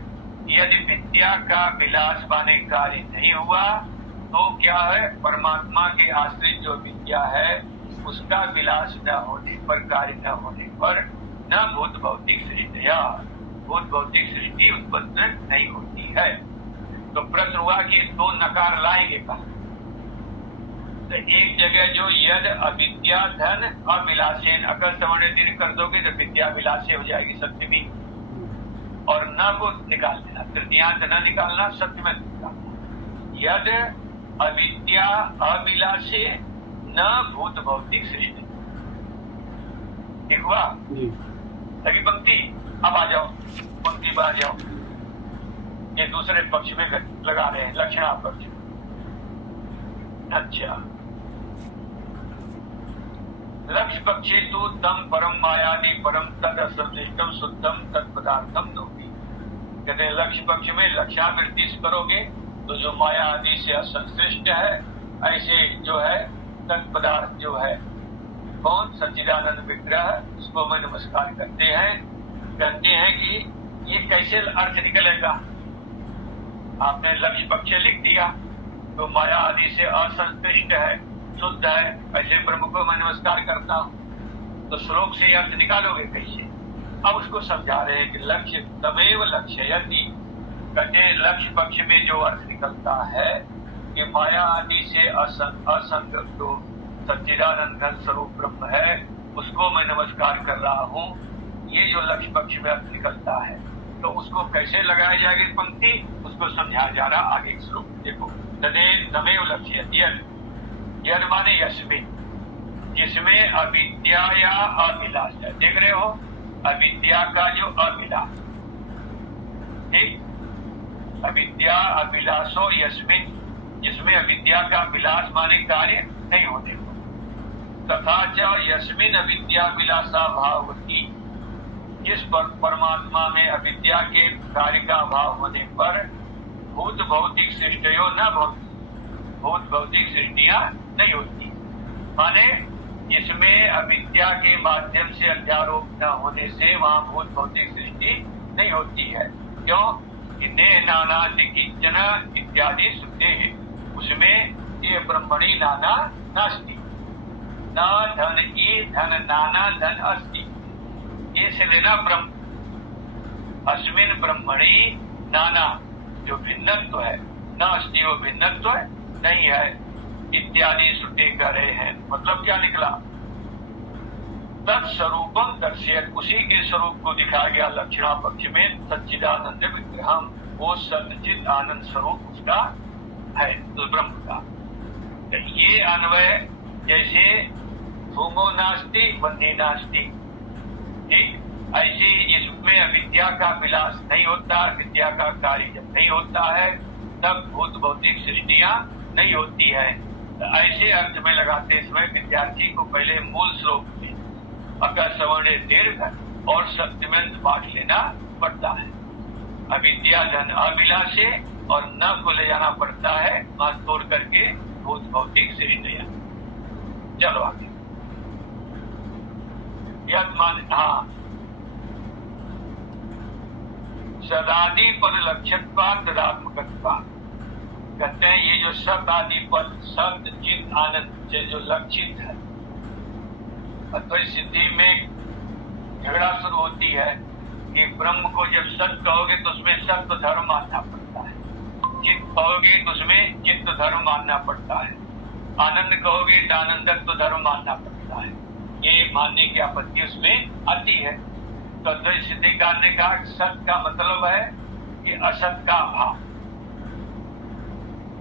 यदि विद्या का विलास माने कार्य नहीं हुआ तो क्या है, परमात्मा के आश्रित जो विद्या है उसका विलास न होने पर, कार्य न होने पर न भूत भौतिक सृष्टि या भूत भौतिक सृष्टि उत्पन्न नहीं होती है। तो प्रश्न हुआ कि दो नकार लाएंगे कहा। तो एक जगह जो यद अविद्या धन अविलासेन, अगर सवर्ण दीर्घ कर दोगे तो विद्या विलासे हो जाएगी सप्तमी, और न को निकाल देना, तृतीयांत न निकालना, सप्तमी निकालना। यद अविद्या अविलासे न भूत भौतिक सृष्टि। ठीक हुआ सभी पंक्ति। अब आ जाओ पंक्ति पर आ जाओ। ये दूसरे पक्ष में लगा रहे हैं, लक्षणा पक्ष। अच्छा, लक्ष्य पक्षी तो तम परम मायादि परम तद असंतुष्टम शुद्धम तत्पदार्थम दोगी। कहते हैं लक्ष्य पक्ष में लक्ष्यावृत्ति करोगे तो जो माया आदि से असंतुष्ट है, ऐसे जो है तत्पदार्थ जो है कौन, सच्चिदानंद विग्रह, उसको मैं नमस्कार करते हैं। कहते हैं कि ये कैसे अर्थ निकलेगा। आपने लक्ष्य पक्ष लिख दिया तो माया आदि से असंतुष्ट है, शुद्ध है, ऐसे ब्रह्म को मैं नमस्कार करता हूँ। तो श्लोक से अर्थ निकालोगे कैसे। अब उसको समझा रहे हैं कि लक्ष्य तमेव लक्ष्य, यदि कहते लक्ष्य पक्ष में जो अर्थ निकलता है कि माया आदि से असंग जो सच्चिदानंद स्वरूप ब्रह्म है उसको मैं नमस्कार कर रहा हूँ, ये जो लक्ष्य पक्ष में अर्थ निकलता है तो उसको कैसे लगाया जाएगी पंक्ति, उसको समझाया जा रहा आगे श्लोक। देखो, तमेव लक्ष्य, यद माने यस्मिन, जिसमें अविद्या या अविलास है। देख रहे हो, अविद्या का जो अविलास, ठीक, अविद्या अविलासो यस्मिन, जिसमें अविद्या का विलास माने कार्य नहीं होने को, तथा च यस्मिन अविद्या विलासा भावती, जिस पर परमात्मा में अविद्या के कार्य का अभाव होने पर भूत भौतिक सृष्टियों न भवती, भूत भौतिक सृष्टियां नहीं होती। माने जिसमें अविद्या के माध्यम से अध्यारोप न होने से वहां भूत भौतिक सृष्टि नहीं होती है। क्यों? ने नानाति किंचन इत्यादि सुनते हैं, उसमें ये ब्रह्मणी नाना नास्ति, न धन की धन नाना धन अस्ति, ये से लेना ब्रह्म, अस्मिन ब्रह्मणि नाना, जो भिन्नत्व है, न अस्ति वो भिन्नत्व है, नहीं है, इत्यादि श्रुति कर रहे हैं। मतलब क्या निकला? तत्स्वरूपम दर्शयत, उसी के स्वरूप को दिखाया गया लक्षणा पक्ष में, सच्चिदानंद विग्रहम, वो सच्चिद आनंद स्वरूप उसका है, तो ब्रह्म का। तो ये अन्वय जैसे भूमो नास्ति बन्नी नास्ति, ठीक ऐसे इसमें अविद्या का विलास नहीं होता, विद्या का कार्य जब नहीं होता है तब भूत भौतिक सृष्टियां नहीं होती है। तो ऐसे अर्थ में लगाते समय विद्यार्थी को पहले मूल श्लोक में अकर सवर्ण दीर्घ और सत्यमेंद्र पाठ लेना पड़ता है। अविद्या धन अभिलाषे और न को ले जाना पड़ता है वहां तोड़ करके भूत भौतिक सृष्टियां। चलो आगे हाँ, सदादि पद लक्ष्यत्वात् तदात्मकत्वात्, कहते हैं ये जो सत आदि पद सत चित आनंद से जो लक्षित है, अद्वैत सिद्धि में झगड़ा शुरू होती है कि ब्रह्म को जब सत कहोगे तो उसमें सत्व धर्म मानना पड़ता है, चित्त कहोगे तो उसमें चित्त धर्म मानना पड़ता है, आनंद कहोगे तो आनंदत्व धर्म मानना पड़ता है। ये मानने की आपत्ति उसमें आती है। तो अद्वैत सिद्धिकार ने कहा सत का मतलब है कि असत का अभाव।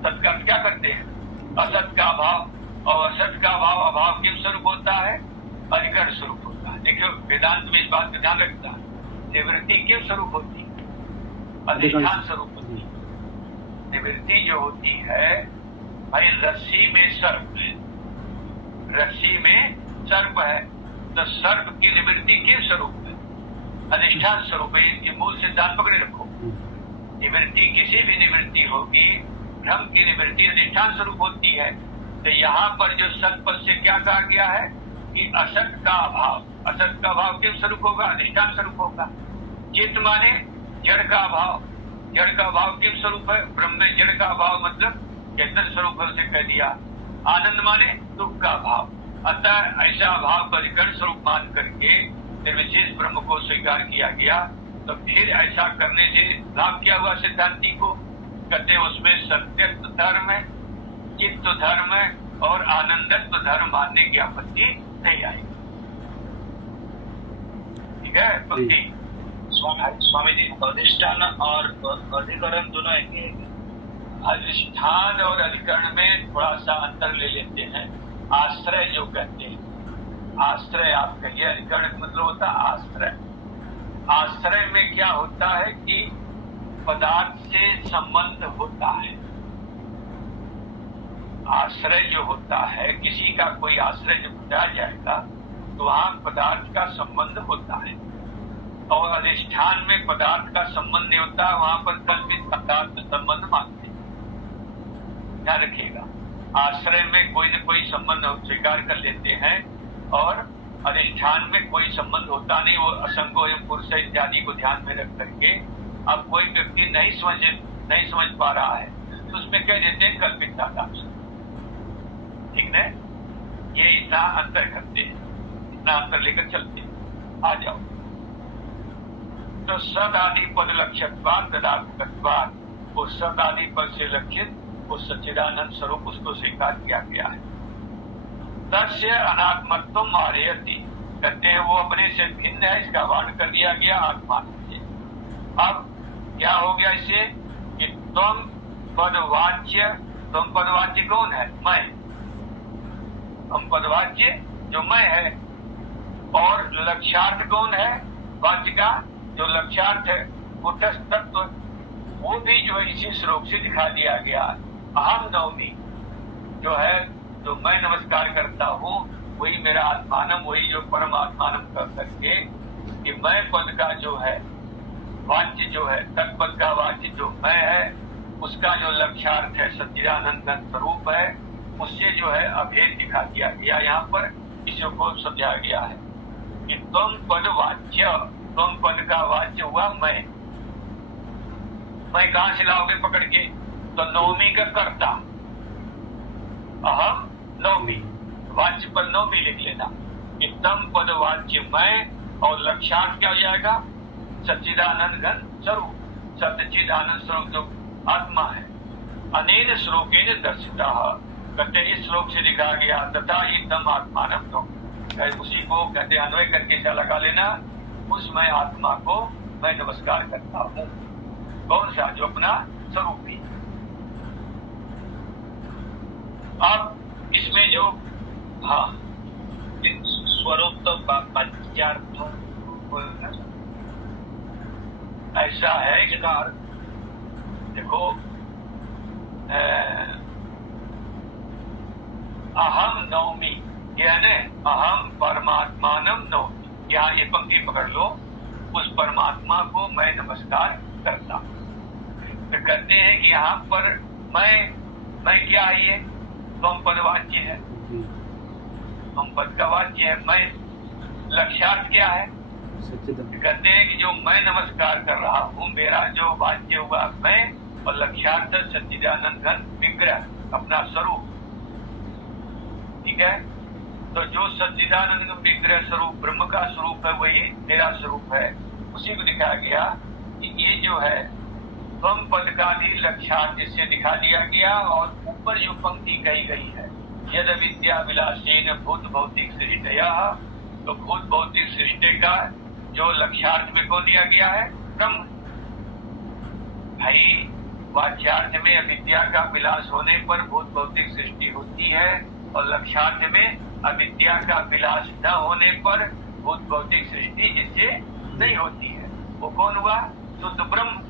सत का क्या करते हैं? असत का अभाव, और असत का अभाव अभाव किस स्वरूप होता है? अधिकरण स्वरूप होता है। देखियो वेदांत में इस बात का ध्यान रखता है, निवृत्ति किस स्वरूप होती है? अधिष्ठान स्वरूप होती है। निवृत्ति जो होती है भाई, रस्सी में सर्प है, रस्सी में सर्प है, तो सर्प की निवृत्ति किस स्वरूप है? अधिष्ठान स्वरूप है। ये मूल सिद्धांत पकड़े रखो। निवृत्ति किसी भी निवृत्ति होगी, भ्रम की निवृत्ति अधिष्ठान स्वरूप होती है। तो यहाँ पर जो सत पद से क्या कहा गया है कि असत का अभाव, असत का अभाव किस स्वरूप होगा? अधिष्ठान स्वरूप होगा। चित्त माने जड़ का अभाव, जड़ का अभाव किस स्वरूप है? ब्रह्म में जड़ का अभाव मतलब चेतन स्वरूप है, उसे कह दिया। आनंद माने दुख का अभाव। अतः ऐसा अभाव का अधिकरण स्वरूप मान करके निर्विशेष ब्रह्म को स्वीकार किया गया। तो फिर ऐसा करने से लाभ क्या हुआ सिद्धांति को? कहते हैं उसमें सत्यत्व धर्म है, चित्त धर्म है और आनंदत्व धर्म मानने की आपत्ति नहीं आएगी। ठीक है भक्ति स्वामी जी, अधिष्ठान और अधिकरण दोनों एक ही है? अधिष्ठान और अधिकरण में थोड़ा सा अंतर ले लेते हैं। आश्रय जो कहते हैं, आश्रय आप कहिए, अधिकरण का मतलब होता है आश्रय। आश्रय में क्या होता है कि पदार्थ से संबंध होता है। आश्रय जो होता है, किसी का कोई आश्रय जब बताया जाएगा तो वहां पदार्थ का संबंध होता है, और अधिष्ठान में पदार्थ का संबंध नहीं होता, वहां पर कल्पित पदार्थ संबंध मानते हैं। ध्यान रखिएगा, आश्रय में कोई न कोई संबंध स्वीकार कर लेते हैं और अधिष्ठान में कोई संबंध होता नहीं। वो असंगो एवं पुरुष इत्यादि को ध्यान में रख करके अब कोई व्यक्ति नहीं समझ पा रहा है तो उसमें कह देते हैं कल्पित तादात्म्य। ठीक है, ये इतना अंतर करते हैं, इतना अंतर लेकर चलते हैं। आ जाओ, तो सद आदि पद लक्ष्यत्वात् तदात्मकत्वात्, वो सद आदि पद से लक्षित उस सच्चिदानंद स्वरूप उसको स्वीकार किया गया है। तस्य अनात्मत्वम आर्यति, कहते हैं वो अपने से भिन्न है, इसका वार्ण कर दिया गया आत्मा से। अब क्या हो गया इससे कि तुम पदवाच्य, तुम पदवाच्य कौन है? मैं। हम पदवाच्य जो मैं है, और लक्ष्यार्थ कौन है? वाच्य का जो लक्ष्यार्थ है कुटस्थ तत्व, वो भी जो है इसी श्लोक से दिखा दिया गया। अहम नवमी जो है, तो मैं नमस्कार करता हूँ, वही मेरा आत्मानम, वही जो परम आत्मानम कर करके कि मैं पद का जो है वाच्य जो है, तत्पद का वाच्य जो मैं है, उसका जो लक्ष्यार्थ है सच्चिदानंद स्वरूप है, उससे जो है अभेद दिखा दिया गया। यहाँ पर इसको समझाया गया है कि तुम पद वाच्य, तुम पद का वाच्य हुआ मैं कहां से लाओगे पकड़ के? तो नवमी का कर्ता, अहम नवमी, वाच्य पर नवमी लिख लेना कि तम पद वाच्य मैं और लक्ष्यार्थ क्या हो जाएगा? सच्चिदानंद घन स्वरूप, सच्चिद आनंद स्वरूप जो आत्मा है। अनेन श्लोकेन दर्शिता, कहते इस श्लोक से दिखा गया तथा ही तम आत्मानम तो, उसी को कहते अन्वय करके ऐसा लगा लेना, उस मैं आत्मा को मैं नमस्कार करता हूँ। कौन सा? जो अपना स्वरूप भी। अब इसमें जो स्वरूप तो वाच्यार्थ ऐसा है कि देखो अहम नौमी, यानी अहम परमात्मानम नौमी, यहाँ ये पंक्ति पकड़ लो, उस परमात्मा को मैं नमस्कार करता हूँ। तो कहते हैं कि यहाँ पर मैं क्या है? ये त्वम पद वाच्य है, त्वम पद का वाच्य है। मैं लक्ष्यार्थ क्या है? कहते हैं कि जो मैं नमस्कार कर रहा हूँ, मेरा जो वाच्य हुआ मैं, और लक्ष्यार्थ सच्चिदानंद घन विग्रह, अपना स्वरूप। ठीक है, तो जो सच्चिदानंद विग्रह स्वरूप ब्रह्म का स्वरूप है, वही मेरा स्वरूप है। उसी को दिखाया गया कि ये जो है त्वम पद का भी लक्ष्यार्थ इससे दिखा दिया गया। और ऊपर जो पंक्ति कही गई है, यद विद्या विलासेन भूत भौतिक सृष्टया, तो भूत भौतिक सृष्टि का जो लक्ष्यार्थ में को दिया गया है ब्रह्म। भाई वाच्यार्थ में अविद्या का विलास होने पर भूत भौतिक सृष्टि होती है, और लक्ष्यार्थ में अविद्या का विलास न होने पर भूत भौतिक सृष्टि जिससे नहीं होती है। वो कौन हुआ? शुद्ध ब्रह्म।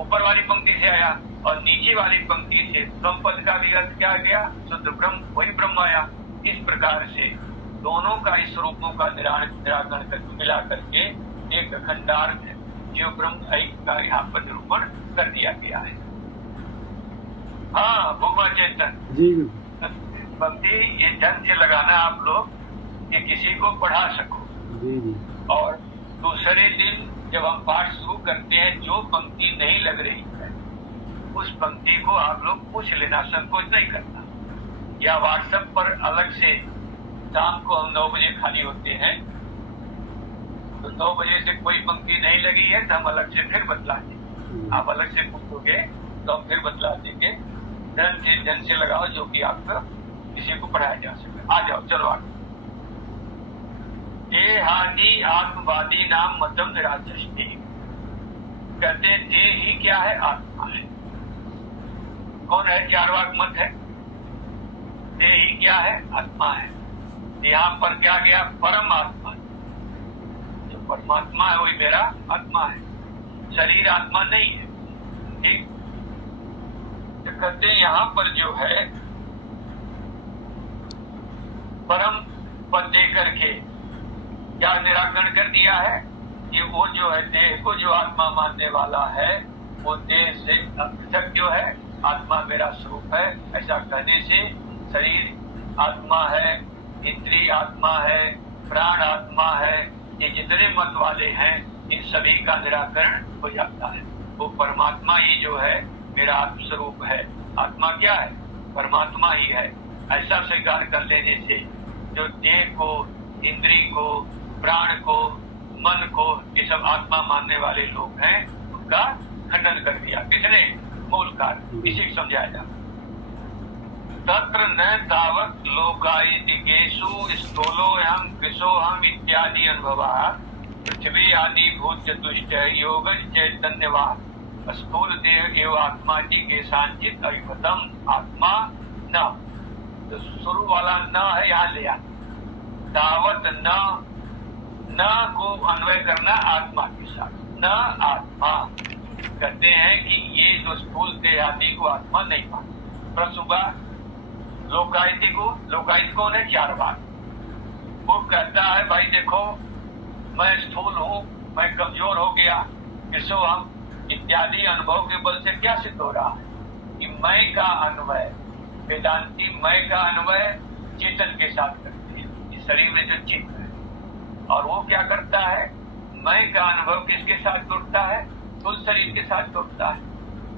ऊपर वाली पंक्ति से आया, और नीचे वाली पंक्ति से ब्रह्म पद का भी अर्थ क्या गया? शुद्ध ब्रह्म, वही ब्रह्म आया। इस प्रकार से दोनों का इस रूपों का निराकरण करके मिला करके एक अखंडार्थ जो ब्रह्म ऐक्य का यहाँ पर निरूपण कर दिया गया है। हाँ भूमा चेतन जी पंक्ति ये ढंग से लगाना आप लोग कि किसी को पढ़ा सको। जी। और दूसरे दिन जब हम पाठ शुरू करते हैं, जो पंक्ति नहीं लग रही है उस पंक्ति को आप लोग पूछ लेना, संकोच नहीं करना। या व्हाट्सएप पर अलग से शाम को हम 9 बजे खाली होते हैं, तो 9 बजे से कोई पंक्ति नहीं लगी है तो हम अलग से फिर बतला देंगे। आप अलग से पूछोगे तो हम फिर बतला देंगे। ढंग से लगाओ जो कि आपका किसी को पढ़ाया जा सके। आ जाओ, चलो आगे। ये हानि आत्मवादी नाम मतम निराचष्टि, कहते ये ही क्या है? आत्मा है। कौन है? चारवाक मत है। ये ही क्या है? आत्मा है। यहाँ पर क्या गया? परमात्मा। जो परमात्मा है वही मेरा आत्मा है, शरीर आत्मा नहीं है। ठीक, तो कहते हैं यहाँ पर जो है परम पद दे करके क्या निराकरण कर दिया है कि वो जो है देह को जो आत्मा मानने वाला है, वो देह से पृथक जो है आत्मा मेरा स्वरूप है। ऐसा कहने से शरीर आत्मा है, इंद्रिय आत्मा है, प्राण आत्मा है, ये जितने मत वाले हैं इन सभी का निराकरण हो जाता है। वो परमात्मा ही जो है मेरा आत्मस्वरूप है। आत्मा क्या है? परमात्मा ही है। ऐसा स्वीकार कर लेने से जो देह को, इंद्रिय को, प्राण को, मन को, ये सब आत्मा मानने वाले लोग हैं, उनका खंडन कर दिया। किसने? मूल कारण। इसी को समझाया जाता। तत्र न तावत् लोकायतिकेषु स्थूलोऽहं कृशोऽहम् इत्यादि अनुभवा पृथ्वी आदि भूत चतुष्ट योग चैतन्यवाद स्थूल देह एवं आत्मा की केशांचित अभिमतम आत्मा न। तो शुरू वाला न है, यहाँ ले तावत न को अन्वय करना आत्मा के साथ। न आत्मा कहते हैं कि ये जो स्थूल देह आदि को आत्मा नहीं मानते। प्रश्न हुआ लोकायति को। लोकायत कौन है? चारवाक। वो कहता है भाई देखो मैं स्थूल हूँ, मैं कमजोर हो गया, किसो हम इत्यादि अनुभव के बल से क्या सिद्ध हो रहा है कि मैं का अन्वय, वेदांती मैं का अन्वय चेतन के साथ करते हैं। इस शरीर में जो चित्त है, और वो क्या करता है? मैं का अनुभव किसके साथ जुड़ता है? स्थूल शरीर के साथ जुड़ता है।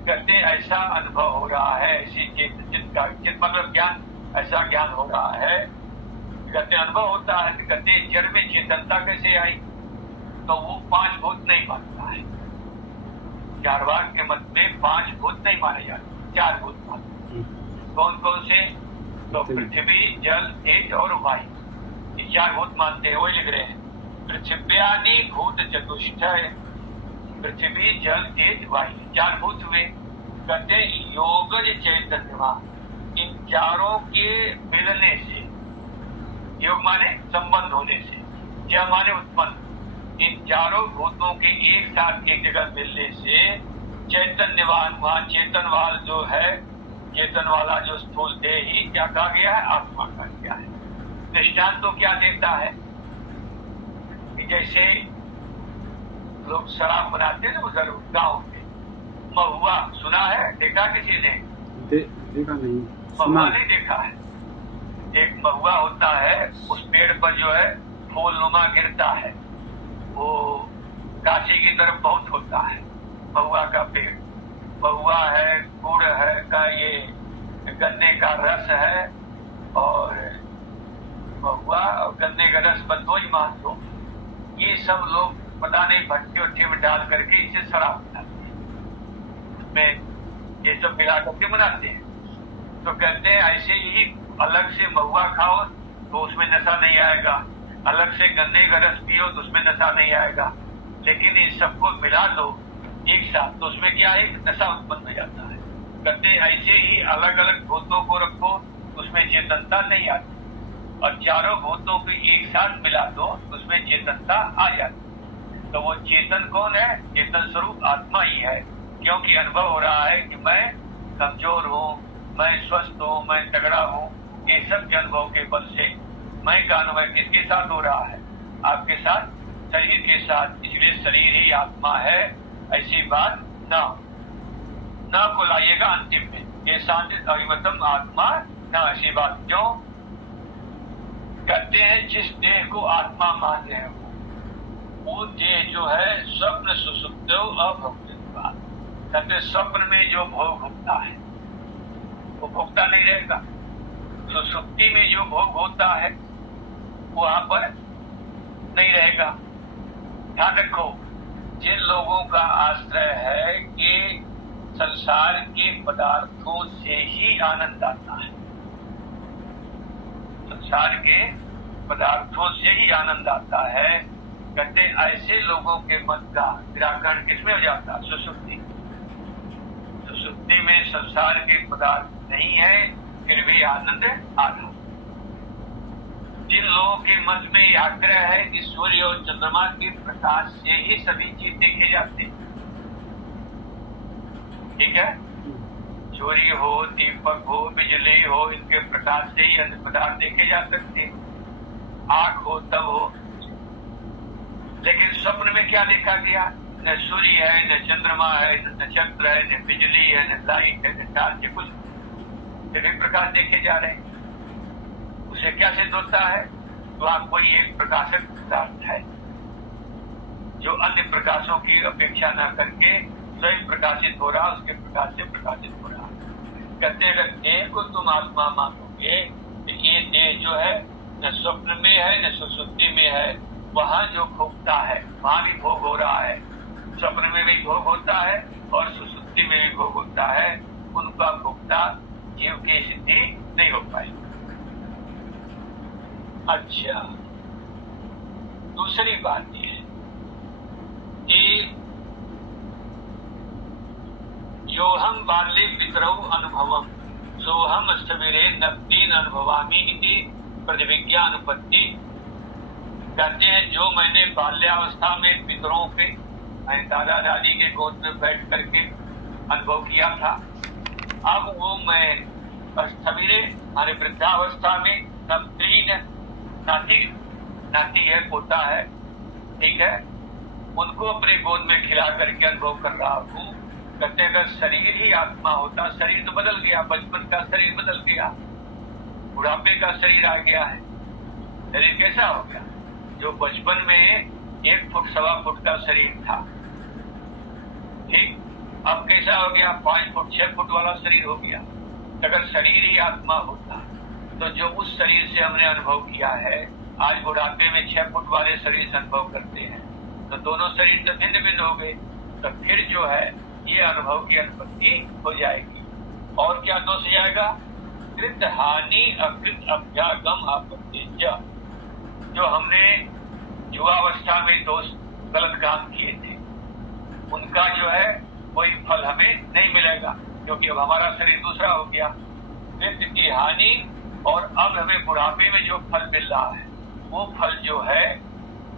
कहते ऐसा अनुभव हो रहा है, ऐसी चित्त का चित्त मतलब ज्ञान, ऐसा ज्ञान हो रहा है। कहते अनुभव होता है। कहते जड़ में चेतनता कैसे आई? तो वो 5 भूत नहीं मानता है। चारवाक के मत में 5 भूत नहीं माने जाते, 4 भूत मानते। कौन कौन से? तो पृथ्वी, जल, तेज और वायु, ये 4 भूत मानते हैं। वही लिख रहे हैं, पृथ्व्यादि भूत चतुष्टय, पृथ्वी, जल, तेज, वायु, 4 भूत हुए। कहते योगज चैतन्यवान, इन चारों के मिलने से, योग माने संबंध होने से, जय माने उत्पन्न, इन चारों भूतों के एक साथ एक जगह मिलने से चैतन्यवान, वहां चेतनवाल जो है, चेतन वाला जो स्थूल देह ही क्या कहा गया है? आत्मा कहा गया है। दृष्टांत तो क्या देता है कि जैसे लोग शराब बनाते हैं ना उधर गाँव में, महुआ सुना है, देखा किसी ने? देखा नहीं, महुआ नहीं देखा है। एक महुआ होता है, उस पेड़ पर जो है फूल नुमा गिरता है, वो काशी की तरफ बहुत होता है महुआ का पेड़। महुआ है, गुड़ है, का ये गन्ने का रस है, और महुआ और गन्ने का रस बंदो ही मान लो, ये सब लोग पता नहीं भट्टी उट्टी में डाल करके इसे शराब बनाते हैं, उसमें ये सब मिला करके बनाते हैं। तो कहते हैं ऐसे ही अलग से महुआ खाओ तो उसमें नशा नहीं आएगा, अलग से गन्ने का रस पियो तो उसमें नशा नहीं आएगा, लेकिन इन सबको मिला दो एक साथ तो उसमें क्या है? नशा उत्पन्न हो जाता है। कहते ऐसे ही अलग अलग भूतों को रखो उसमें चेतनता नहीं आती, और चारों भूतों को एक साथ मिला दो उसमें चेतनता आ जाती। तो वो चेतन कौन है? चेतन स्वरूप आत्मा ही है, क्योंकि अनुभव हो रहा है कि मैं कमजोर हूँ, मैं स्वस्थ हूँ, मैं तगड़ा हूँ, ये सब के अनुभव के बल से मैं का अनुभव किसके साथ हो रहा है? आपके साथ, शरीर के साथ। इसलिए शरीर ही आत्मा है, ऐसी बात न को लाइएगा अंतिम में, ये शांति अभिमतम आत्मा न, ऐसी बात क्यों कहते हैं? जिस देह को आत्मा मान रहे हो वो देह जो है स्वप्न सुसुप्त अभोक्त, कहते स्वप्न में जो भोग होता है वो भोगता नहीं रहेगा, सुसुप्ति में जो भोग होता है वहां पर नहीं रहेगा। ध्यान रखो, जिन लोगों का आश्रय है कि संसार के पदार्थों से ही आनंद आता है, संसार के पदार्थों से ही आनंद आता है, कहते ऐसे लोगों के मन का निराकरण किसमें हो जाता है? सुसुप्ति। सुसुप्ति में संसार के पदार्थ नहीं है, फिर भी आनंद आ रहा। जिन लोगों के मन में यह आग्रह है कि सूर्य और चंद्रमा के प्रकाश से ही सभी चीज देखे जाते हैं, ठीक है, सूर्य हो, दीपक हो, बिजली हो, इनके प्रकाश से ही अन्य पदार्थ देखे जा सकते, आंख हो तब हो। लेकिन स्वप्न में क्या देखा गया? न सूर्य है, न चंद्रमा है, न नक्षत्र है, न बिजली है, न लाइट है, न टार्च है, कुछ सभी प्रकाश देखे जा रहे हैं। उसे क्या सिद्ध होता है? तो आप कोई एक प्रकाशक पदार्थ है जो अन्य प्रकाशों की अपेक्षा न करके स्वयं प्रकाशित हो रहा, उसके प्रकाश से प्रकाशित हो रहा। कहते अगर देह को तुम आत्मा मानोगे तो ये देह जो है न स्वप्न में है न सुसुप्ति में है, वहां जो भोगता है वहां भी भोग हो रहा है, स्वप्न में भी भोग होता है और सुसुप्ति में भी भोग होता है, उनका भोक्ता जीव की सिद्धि नहीं हो पाएगी। अच्छा, दूसरी बात यह है कि जो हम बाल्ये पितरौ अनुभवम सोहम स्थविरे नब्दीन अनुभवामी इति प्रतिविज्ञानुपत्ति। कहते हैं जो मैंने बाल्यावस्था में पितरों के, दादा दादी के गोद में बैठ करके अनुभव किया था, अब वो मैं स्थविरे हमारे वृद्धावस्था में नब्दीन, नाती है, पोता है, ठीक है, उनको अपने गोद में खिला करके अनुभव कर रहा हूँ। कहते अगर शरीर ही आत्मा होता, शरीर तो बदल गया, बचपन का शरीर बदल गया, बुढ़ापे का शरीर आ गया है। शरीर कैसा हो गया? जो बचपन में 1 फुट 1.25 फुट का शरीर था, ठीक, अब कैसा हो गया? 5 फुट 6 फुट वाला शरीर हो गया। अगर शरीर ही आत्मा होता तो जो उस शरीर से हमने अनुभव किया है, आज बुढ़ापे में 6 फुट वाले शरीर से अनुभव करते हैं, तो दोनों शरीर तो भिन्न भिन्न हो गए, तो फिर जो है ये अनुभव की अनुपत्ति हो जाएगी। और क्या दोष जाएगा? कृत हानि अकृत अभ्यागम आपत्ति। जो हमने युवावस्था में दोष गलत काम किए थे उनका जो है कोई फल हमें नहीं मिलेगा, क्योंकि अब हमारा शरीर दूसरा हो गया। कृत की हानि और अब हमें बुढ़ापे में जो फल मिल रहा है वो फल जो है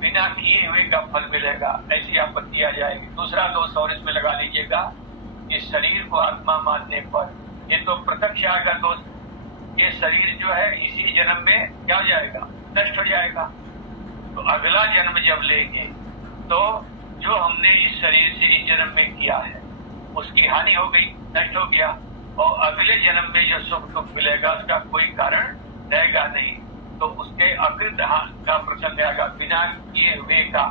बिना किए हुए का फल मिलेगा, ऐसी आपत्ति आ जाएगी। दूसरा दोष और इसमें लगा लीजिएगा कि शरीर को आत्मा मानने पर, ये तो प्रत्यक्ष आएगा दोष, ये शरीर जो है इसी जन्म में क्या हो जाएगा? नष्ट हो जाएगा। तो अगला जन्म जब लेंगे तो जो हमने इस शरीर से इस जन्म में किया है उसकी हानि हो गई, नष्ट हो गया, और अगले जन्म में जो सुख दुख मिलेगा उसका कोई कारण रहेगा नहीं। तो उसके अकृत का प्रसंग आएगा, बिना किए हुए का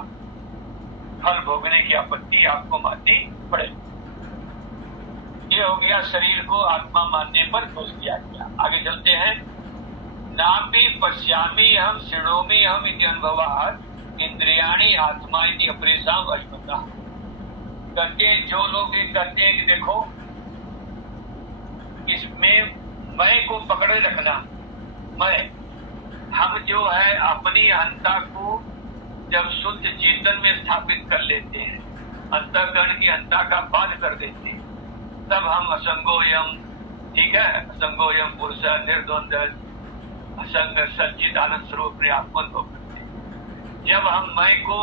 फल भोगने की आपत्ति आपको माननी पड़ेगी। ये हो गया शरीर को आत्मा मानने पर दोष दिया गया। आगे चलते हैं। नापि पश्यामि हम शृणोमि हम इति अनुभवात् इंद्रियाणि आत्मा इति अपरेषाम अश्मता। कहते हैं जो लोग ये कहते हैं कि देखो इसमें मैं को पकड़े रखना, मैं हम जो है अपनी अहंता को जब शुद्ध चेतन में स्थापित कर लेते हैं, अंतःकरण की अहंता का बाध कर देते हैं, तब हम असंगोयम, ठीक है, असंगोयम पुरुष निर्द्वंद असंग सच्चिद आनंद स्वरूप में आत्मन हो करते हैं। जब हम मैं को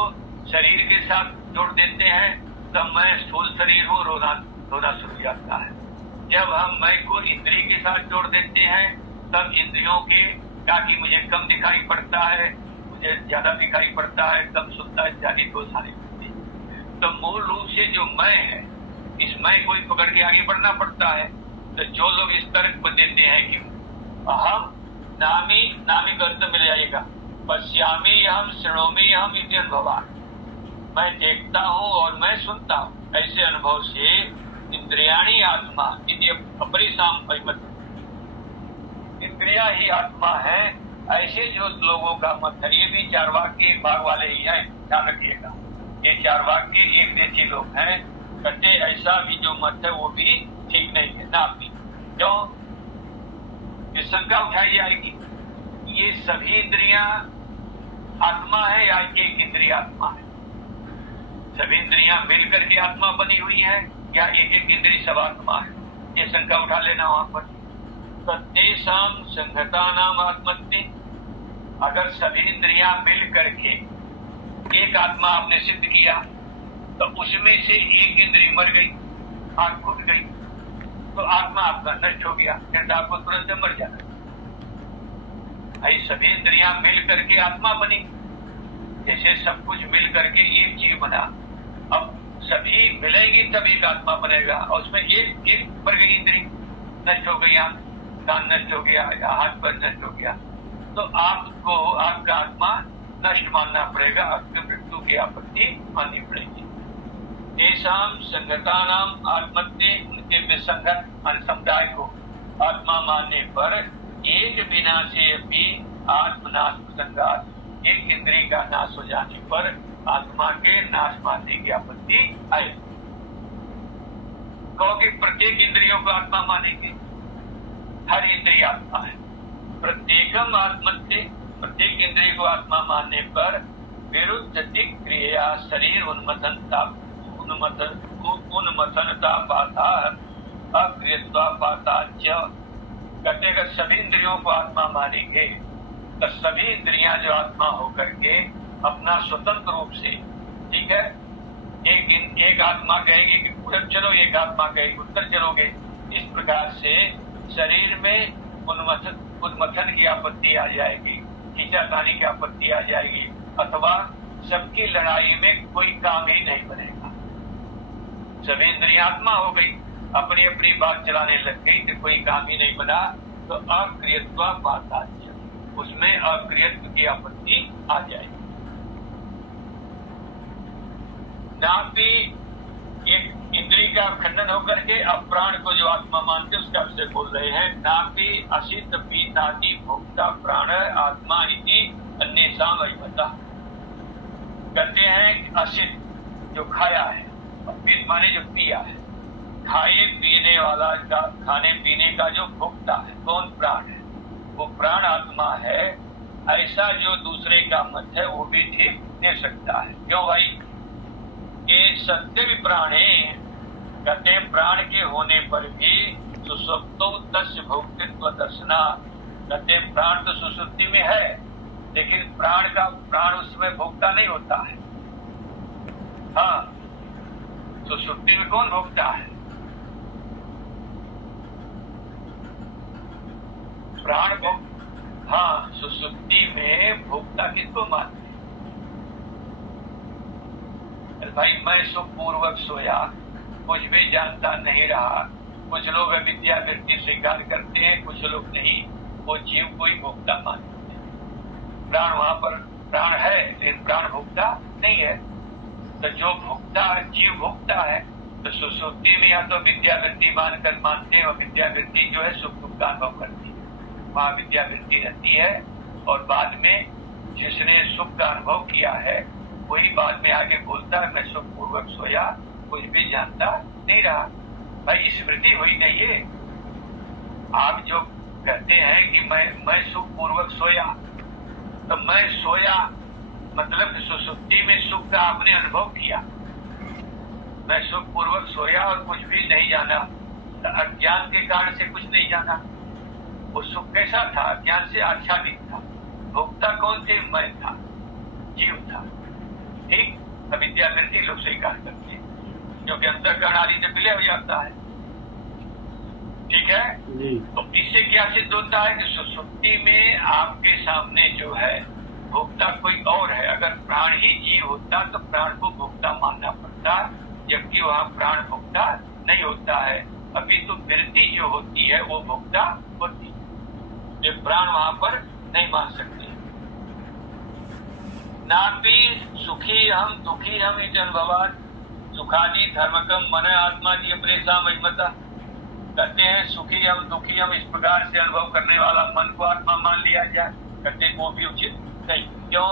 शरीर के साथ जोड़ देते हैं तब मैं स्थूल शरीर हूँ, रोना शुरू हो जाता है। जब हम मैं को इंद्रिय के साथ जोड़ देते हैं तब इंद्रियों के कि मुझे कम दिखाई पड़ता है, मुझे ज्यादा दिखाई पड़ता है, कम सुनता है, इत्यादि दोष आने लगते हैं। तो मूल रूप से जो मैं है, इस मैं को ही पकड़ के आगे बढ़ना पड़ता है। तो जो लोग इस तर्क को देते हैं कि अहम नामी, नामी का अर्थ मिल जाएगा, पश्यामी हम शृणोमी हम इति अनुभवात्, मैं देखता हूँ और मैं सुनता हूँ, ऐसे अनुभव से इंद्रियाणी आत्मा इति अपरेषाम अश्मता, इंद्रिया ही आत्मा है, ऐसे जो लोगों का मत है। ये भी चारवाक के एक भाग वाले ही हैं, ध्यान रखिएगा। ये चारवाक के एक देशी लोग हैं, कहते ऐसा भी जो मत है वो भी ठीक नहीं है, ना भी। क्यों? ये शंका उठाई जाएगी, ये सभी इंद्रियां आत्मा है या एक इंद्रिय आत्मा है? सभी इंद्रियां मिलकर के आत्मा बनी हुई है या एक एक इंद्रिय सब आत्मा है? ये शंका उठा लेना वहां पर। तेषां संघतानाम आत्मत्ति, अगर सभी इंद्रियां मिल करके एक आत्मा आपने सिद्ध किया तो उसमें से एक इंद्रिय मर गई, आग फूट गई, तो आत्मा आपका नष्ट हो गया, फिर तो आपको तुरंत मर जाना। भाई सभी इंद्रियां मिल करके आत्मा बनी, जैसे सब कुछ मिल करके एक जीव बना। अब सभी मिलेगी तभी एक आत्मा बनेगा, और उसमें एक मर गई इंद्रिय, नष्ट हो गई, आंख कान नष्ट हो गया या हाथ पर नष्ट हो गया, तो आपको आपका आत्मा नष्ट मानना पड़ेगा, आपकी मृत्यु की आपत्ति माननी पड़ेगी। तेषां संगतानाम आत्मत्ति, उनके में संगत समुदाय को आत्मा मानने पर एक विनाशे अपि आत्मनाश प्रसंगात, एक इंद्रिय का नाश हो जाने पर आत्मा के नाश मानने की आपत्ति आए। क्योंकि प्रत्येक इंद्रियों को आत्मा मानेंगे, हर इंद्रिय आत्मा है। प्रत्येकम आत्मत्ते, प्रत्येक इंद्रिय को आत्मा मानने पर विरुद्ध दिक्क्रिया शरीर उन्मथनता पाता अक्रियत्वा पाता च। कहते हैं सभी इंद्रियों को आत्मा मानेंगे तो सभी इंद्रियां जो आत्मा होकर के अपना स्वतंत्र रूप से, ठीक है, एक आत्मा कहेगी कि पूरब चलो, एक आत्मा कहेगी उत्तर चलोगे। इस प्रकार से शरीर में उन्मथन की आपत्ति आ जाएगी, खींचातानी की आपत्ति आ जाएगी, अथवा सबकी लड़ाई में कोई काम ही नहीं बनेगा। सभी इंद्रियां आत्मा हो गई, अपनी अपनी बात चलाने लग गई तो कोई काम ही नहीं बना, तो अक्रियत्वा पाता, उसमें अक्रियत्व की आपत्ति आ जाएगी। नापि एक इंद्रिय का खंडन होकर के अब प्राण को जो आत्मा मानते उसका विषय बोल रहे हैं। नापि असित पीतादि भोक्ता प्राण आत्मा इति अन्येषाम अश्मता। कहते हैं असित जो खाया है, और पित माने जो पिया है। खाए पीने वाला का, खाने पीने का जो भोक्ता है, कौन? प्राण है। वो प्राण आत्मा है। ऐसा जो दूसरे का मत है वो भी ठीक दे सकता है। क्यों भाई? ये सत्य भी प्राणे कहते हैं, प्राण के होने पर भी सुसुप्तो तस्य भोक्तृत्व दर्शना। कहते हैं प्राण तो सुसुप्ति में है, लेकिन प्राण उसमें भोक्ता नहीं होता है। हाँ, सुसुप्ति में कौन भोक्ता है? प्राण भोक्ता। हाँ, सुसुप्ति में भोक्ता किसको मानते हैं? भाई मैं सुखपूर्वक सोया, कुछ भी जानता नहीं रहा। कुछ लोग विद्या वृत्ति स्वीकार करते हैं, कुछ लोग नहीं। वो जीव को ही भोक्ता मानते हैं। प्राण वहां पर प्राण है, लेकिन प्राण भोक्ता नहीं है। तो जो भोक्ता जीव भोक्ता है, तो सुसुप्ति में या तो विद्या वृत्ति मानकर मानते हैं, और विद्या वृत्ति जो है सुख दुख का अनुभव करती है। वहां विद्या वृत्ति रहती है, और बाद में जिसने सुख का अनुभव किया है वही बाद में आगे बोलता है मैं सुख पूर्वक सोया, कुछ भी जानता नहीं रहा। भाई स्मृति हुई नहीं है। आप जो कहते हैं कि मैं सुख पूर्वक सोया, तो मैं सोया मतलब सुसुप्ति में सुख का आपने अनुभव किया। मैं सुख पूर्वक सोया और कुछ भी नहीं जाना, तो अज्ञान के कारण से कुछ नहीं जाना। वो सुख कैसा था? अज्ञान से आच्छादित था। भोक्ता कौन थे? मैं था, जीव था। ठीक, अविद्या वृत्ति लोग स्वीकार करते हैं, क्योंकि अंतःकरण आदि से विलय हो जाता है। ठीक है जी। तो इससे क्या सिद्ध होता है कि सुसुप्ति में आपके सामने जो है भोक्ता कोई और है। अगर प्राण ही जीव होता तो प्राण को भोक्ता मानना पड़ता, जबकि वहाँ प्राण भोक्ता नहीं होता है। अभी तो वृत्ति जो होती है वो भोक्ता होती है, ये प्राण वहाँ पर नहीं मान सकते। नापि सुखी हम दुखी हम इति अनुभवात् सुखादि धर्मकम मन आत्मा जी प्रेसा महिमता। कहते हैं सुखी हम दुखी हम इस प्रकार से अनुभव करने वाला मन को आत्मा मान लिया जाए, कहते हैं वो भी उचित नहीं। क्यों?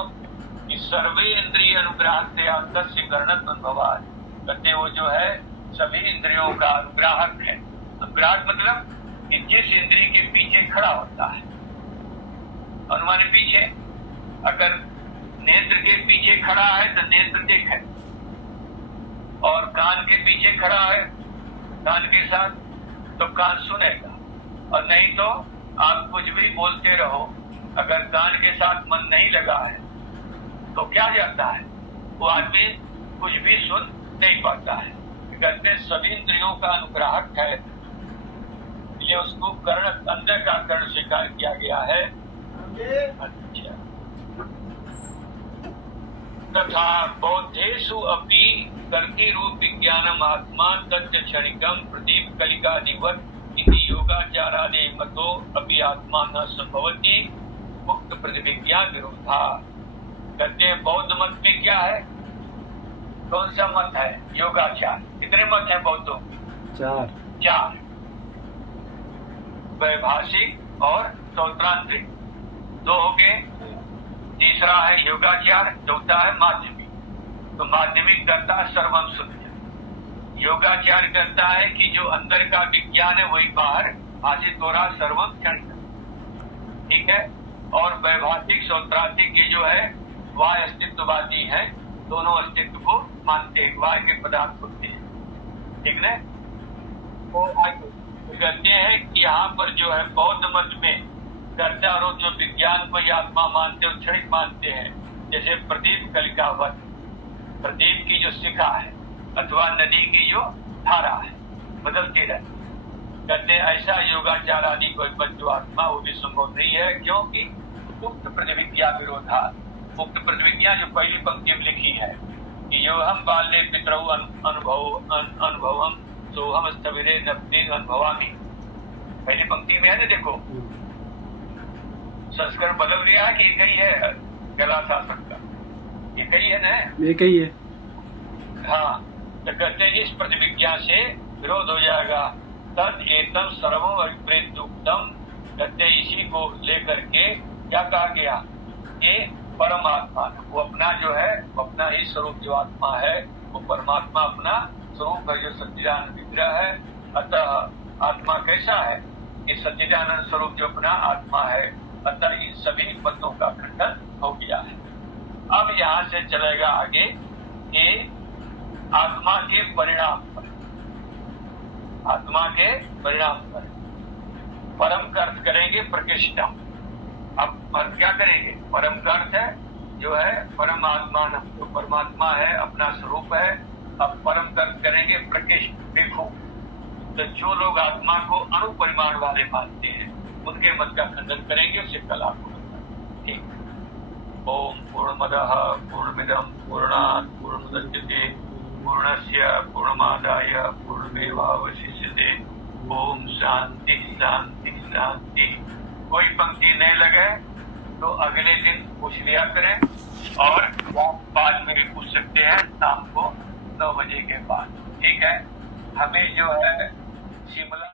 कि सर्वे इंद्रिय अनुग्राह से आत्मस्य करणत अनुभवात्। कहते हैं वो जो है सभी इंद्रियों का अनुग्राहक है। अनुग्राहक मतलब कि जिस इंद्रिय के पीछे खड़ा होता है। अनुमान पीछे, अगर नेत्र के पीछे खड़ा है तो नेत्र देखे, और कान के पीछे खड़ा है कान के साथ तो कान सुनेगा। और नहीं तो आप कुछ भी बोलते रहो, अगर कान के साथ मन नहीं लगा है तो क्या जाता है? वो आदमी कुछ भी सुन नहीं पाता है। कहते सभी इंद्रियों का अनुग्राहक है, ये उसको कर्ण अंदर का कर्ण स्वीकार किया गया है। अच्छा, तथा बौद्धेषु अपि कर्ति रूप विज्ञानम आत्मा तस्य क्षणिकम प्रदीप कलिकादिवत इति योगाचारादि मतो अपि आत्मा न संभवति मुक्त प्रतिविज्ञा विरोधा। कहते हैं बौद्ध मत में क्या है? कौन सा मत है? योगाचार। कितने मत है बौद्धों? चार, वैभाषिक और सौत्रांत्रिक, दो हो गए। तीसरा है योगाचार, चौथा है माध्यमिक। तो माध्यमिक कहता है सर्वम शुद्ध। योगाचार कहता है कि जो अंदर का विज्ञान है वही बाहर भाषित हो रहा, सर्वम क्षणिक। ठीक है। और वैभाषिक सौत्रांतिक ये जो है वह अस्तित्ववादी है, दोनों अस्तित्व को मानते हैं, वह के पदार्थ होते हैं। ठीक है। तो कहते हैं कि यहाँ पर जो है बौद्ध मत में कर्ता और जो विज्ञान को ही आत्मा मानते हैं, क्षणिक मानते हैं। जैसे प्रदीप कलिकावत, प्रदीप की जो शिखा है अथवा नदी की जो धारा है बदलती रहती है। कहते हैं ऐसा योगाचार आदि कोई बच्चो आत्मा वो भी संभव नहीं है, क्योंकि उक्त प्रतिविज्ञा विरोधा। उक्त प्रतिविज्ञा जो पहली पंक्ति में लिखी है कि यो हम बाल्ये पितरौ अनुभवम तो हम स्थविरे नब्दे अनुभवामी, पहली पंक्ति में है ना। देखो संस्करण बदल रहा है कि एक ही है कला शास्त्र का, एक ही है ना, एक ही है। हाँ, तो कहते हैं इस प्रतिविज्ञा से विरोध हो जाएगा। तद एतम सर्वम अभिप्रेत उत्तम। कहते हैं इसी को लेकर के क्या कहा गया कि परमात्मा, वो अपना जो है, वो अपना ही स्वरूप जो आत्मा है, वो परमात्मा अपना स्वरूप है जो सच्चिदानंद विग्रह है। अतः आत्मा कैसा है कि सच्चिदानंद स्वरूप जो अपना आत्मा है, अतः इन सभी मतों का खंडन हो गया है। अब यहाँ से चलेगा आगे कि आत्मा के परिणाम पर, आत्मा के परिणाम पर परम का अर्थ करेंगे प्रकृष्टम। अब अर्थ क्या करेंगे? परम का अर्थ है जो है परमात्मा, जो परमात्मा है, अपना स्वरूप है। अब परम का अर्थ करेंगे प्रकृष्ट, देखो। तो जो लोग आत्मा को अणु परिमाण वाले मानते हैं, उनके मत का खंडन करेंगे। उससे कल आपको बताएंगे। ठीक। ओम पूर्णमदः पूर्णमिदं पूर्णात् पूर्णमुदच्यते पूर्णस्य पूर्णमादाय पूर्णमेवावशिष्यते। ओम शांति शांति शांति। कोई पंक्ति नहीं लगे तो अगले दिन पूछ लिया करें, और बाद में भी पूछ सकते हैं शाम को 9 बजे के बाद। ठीक है। हमें जो है शिमला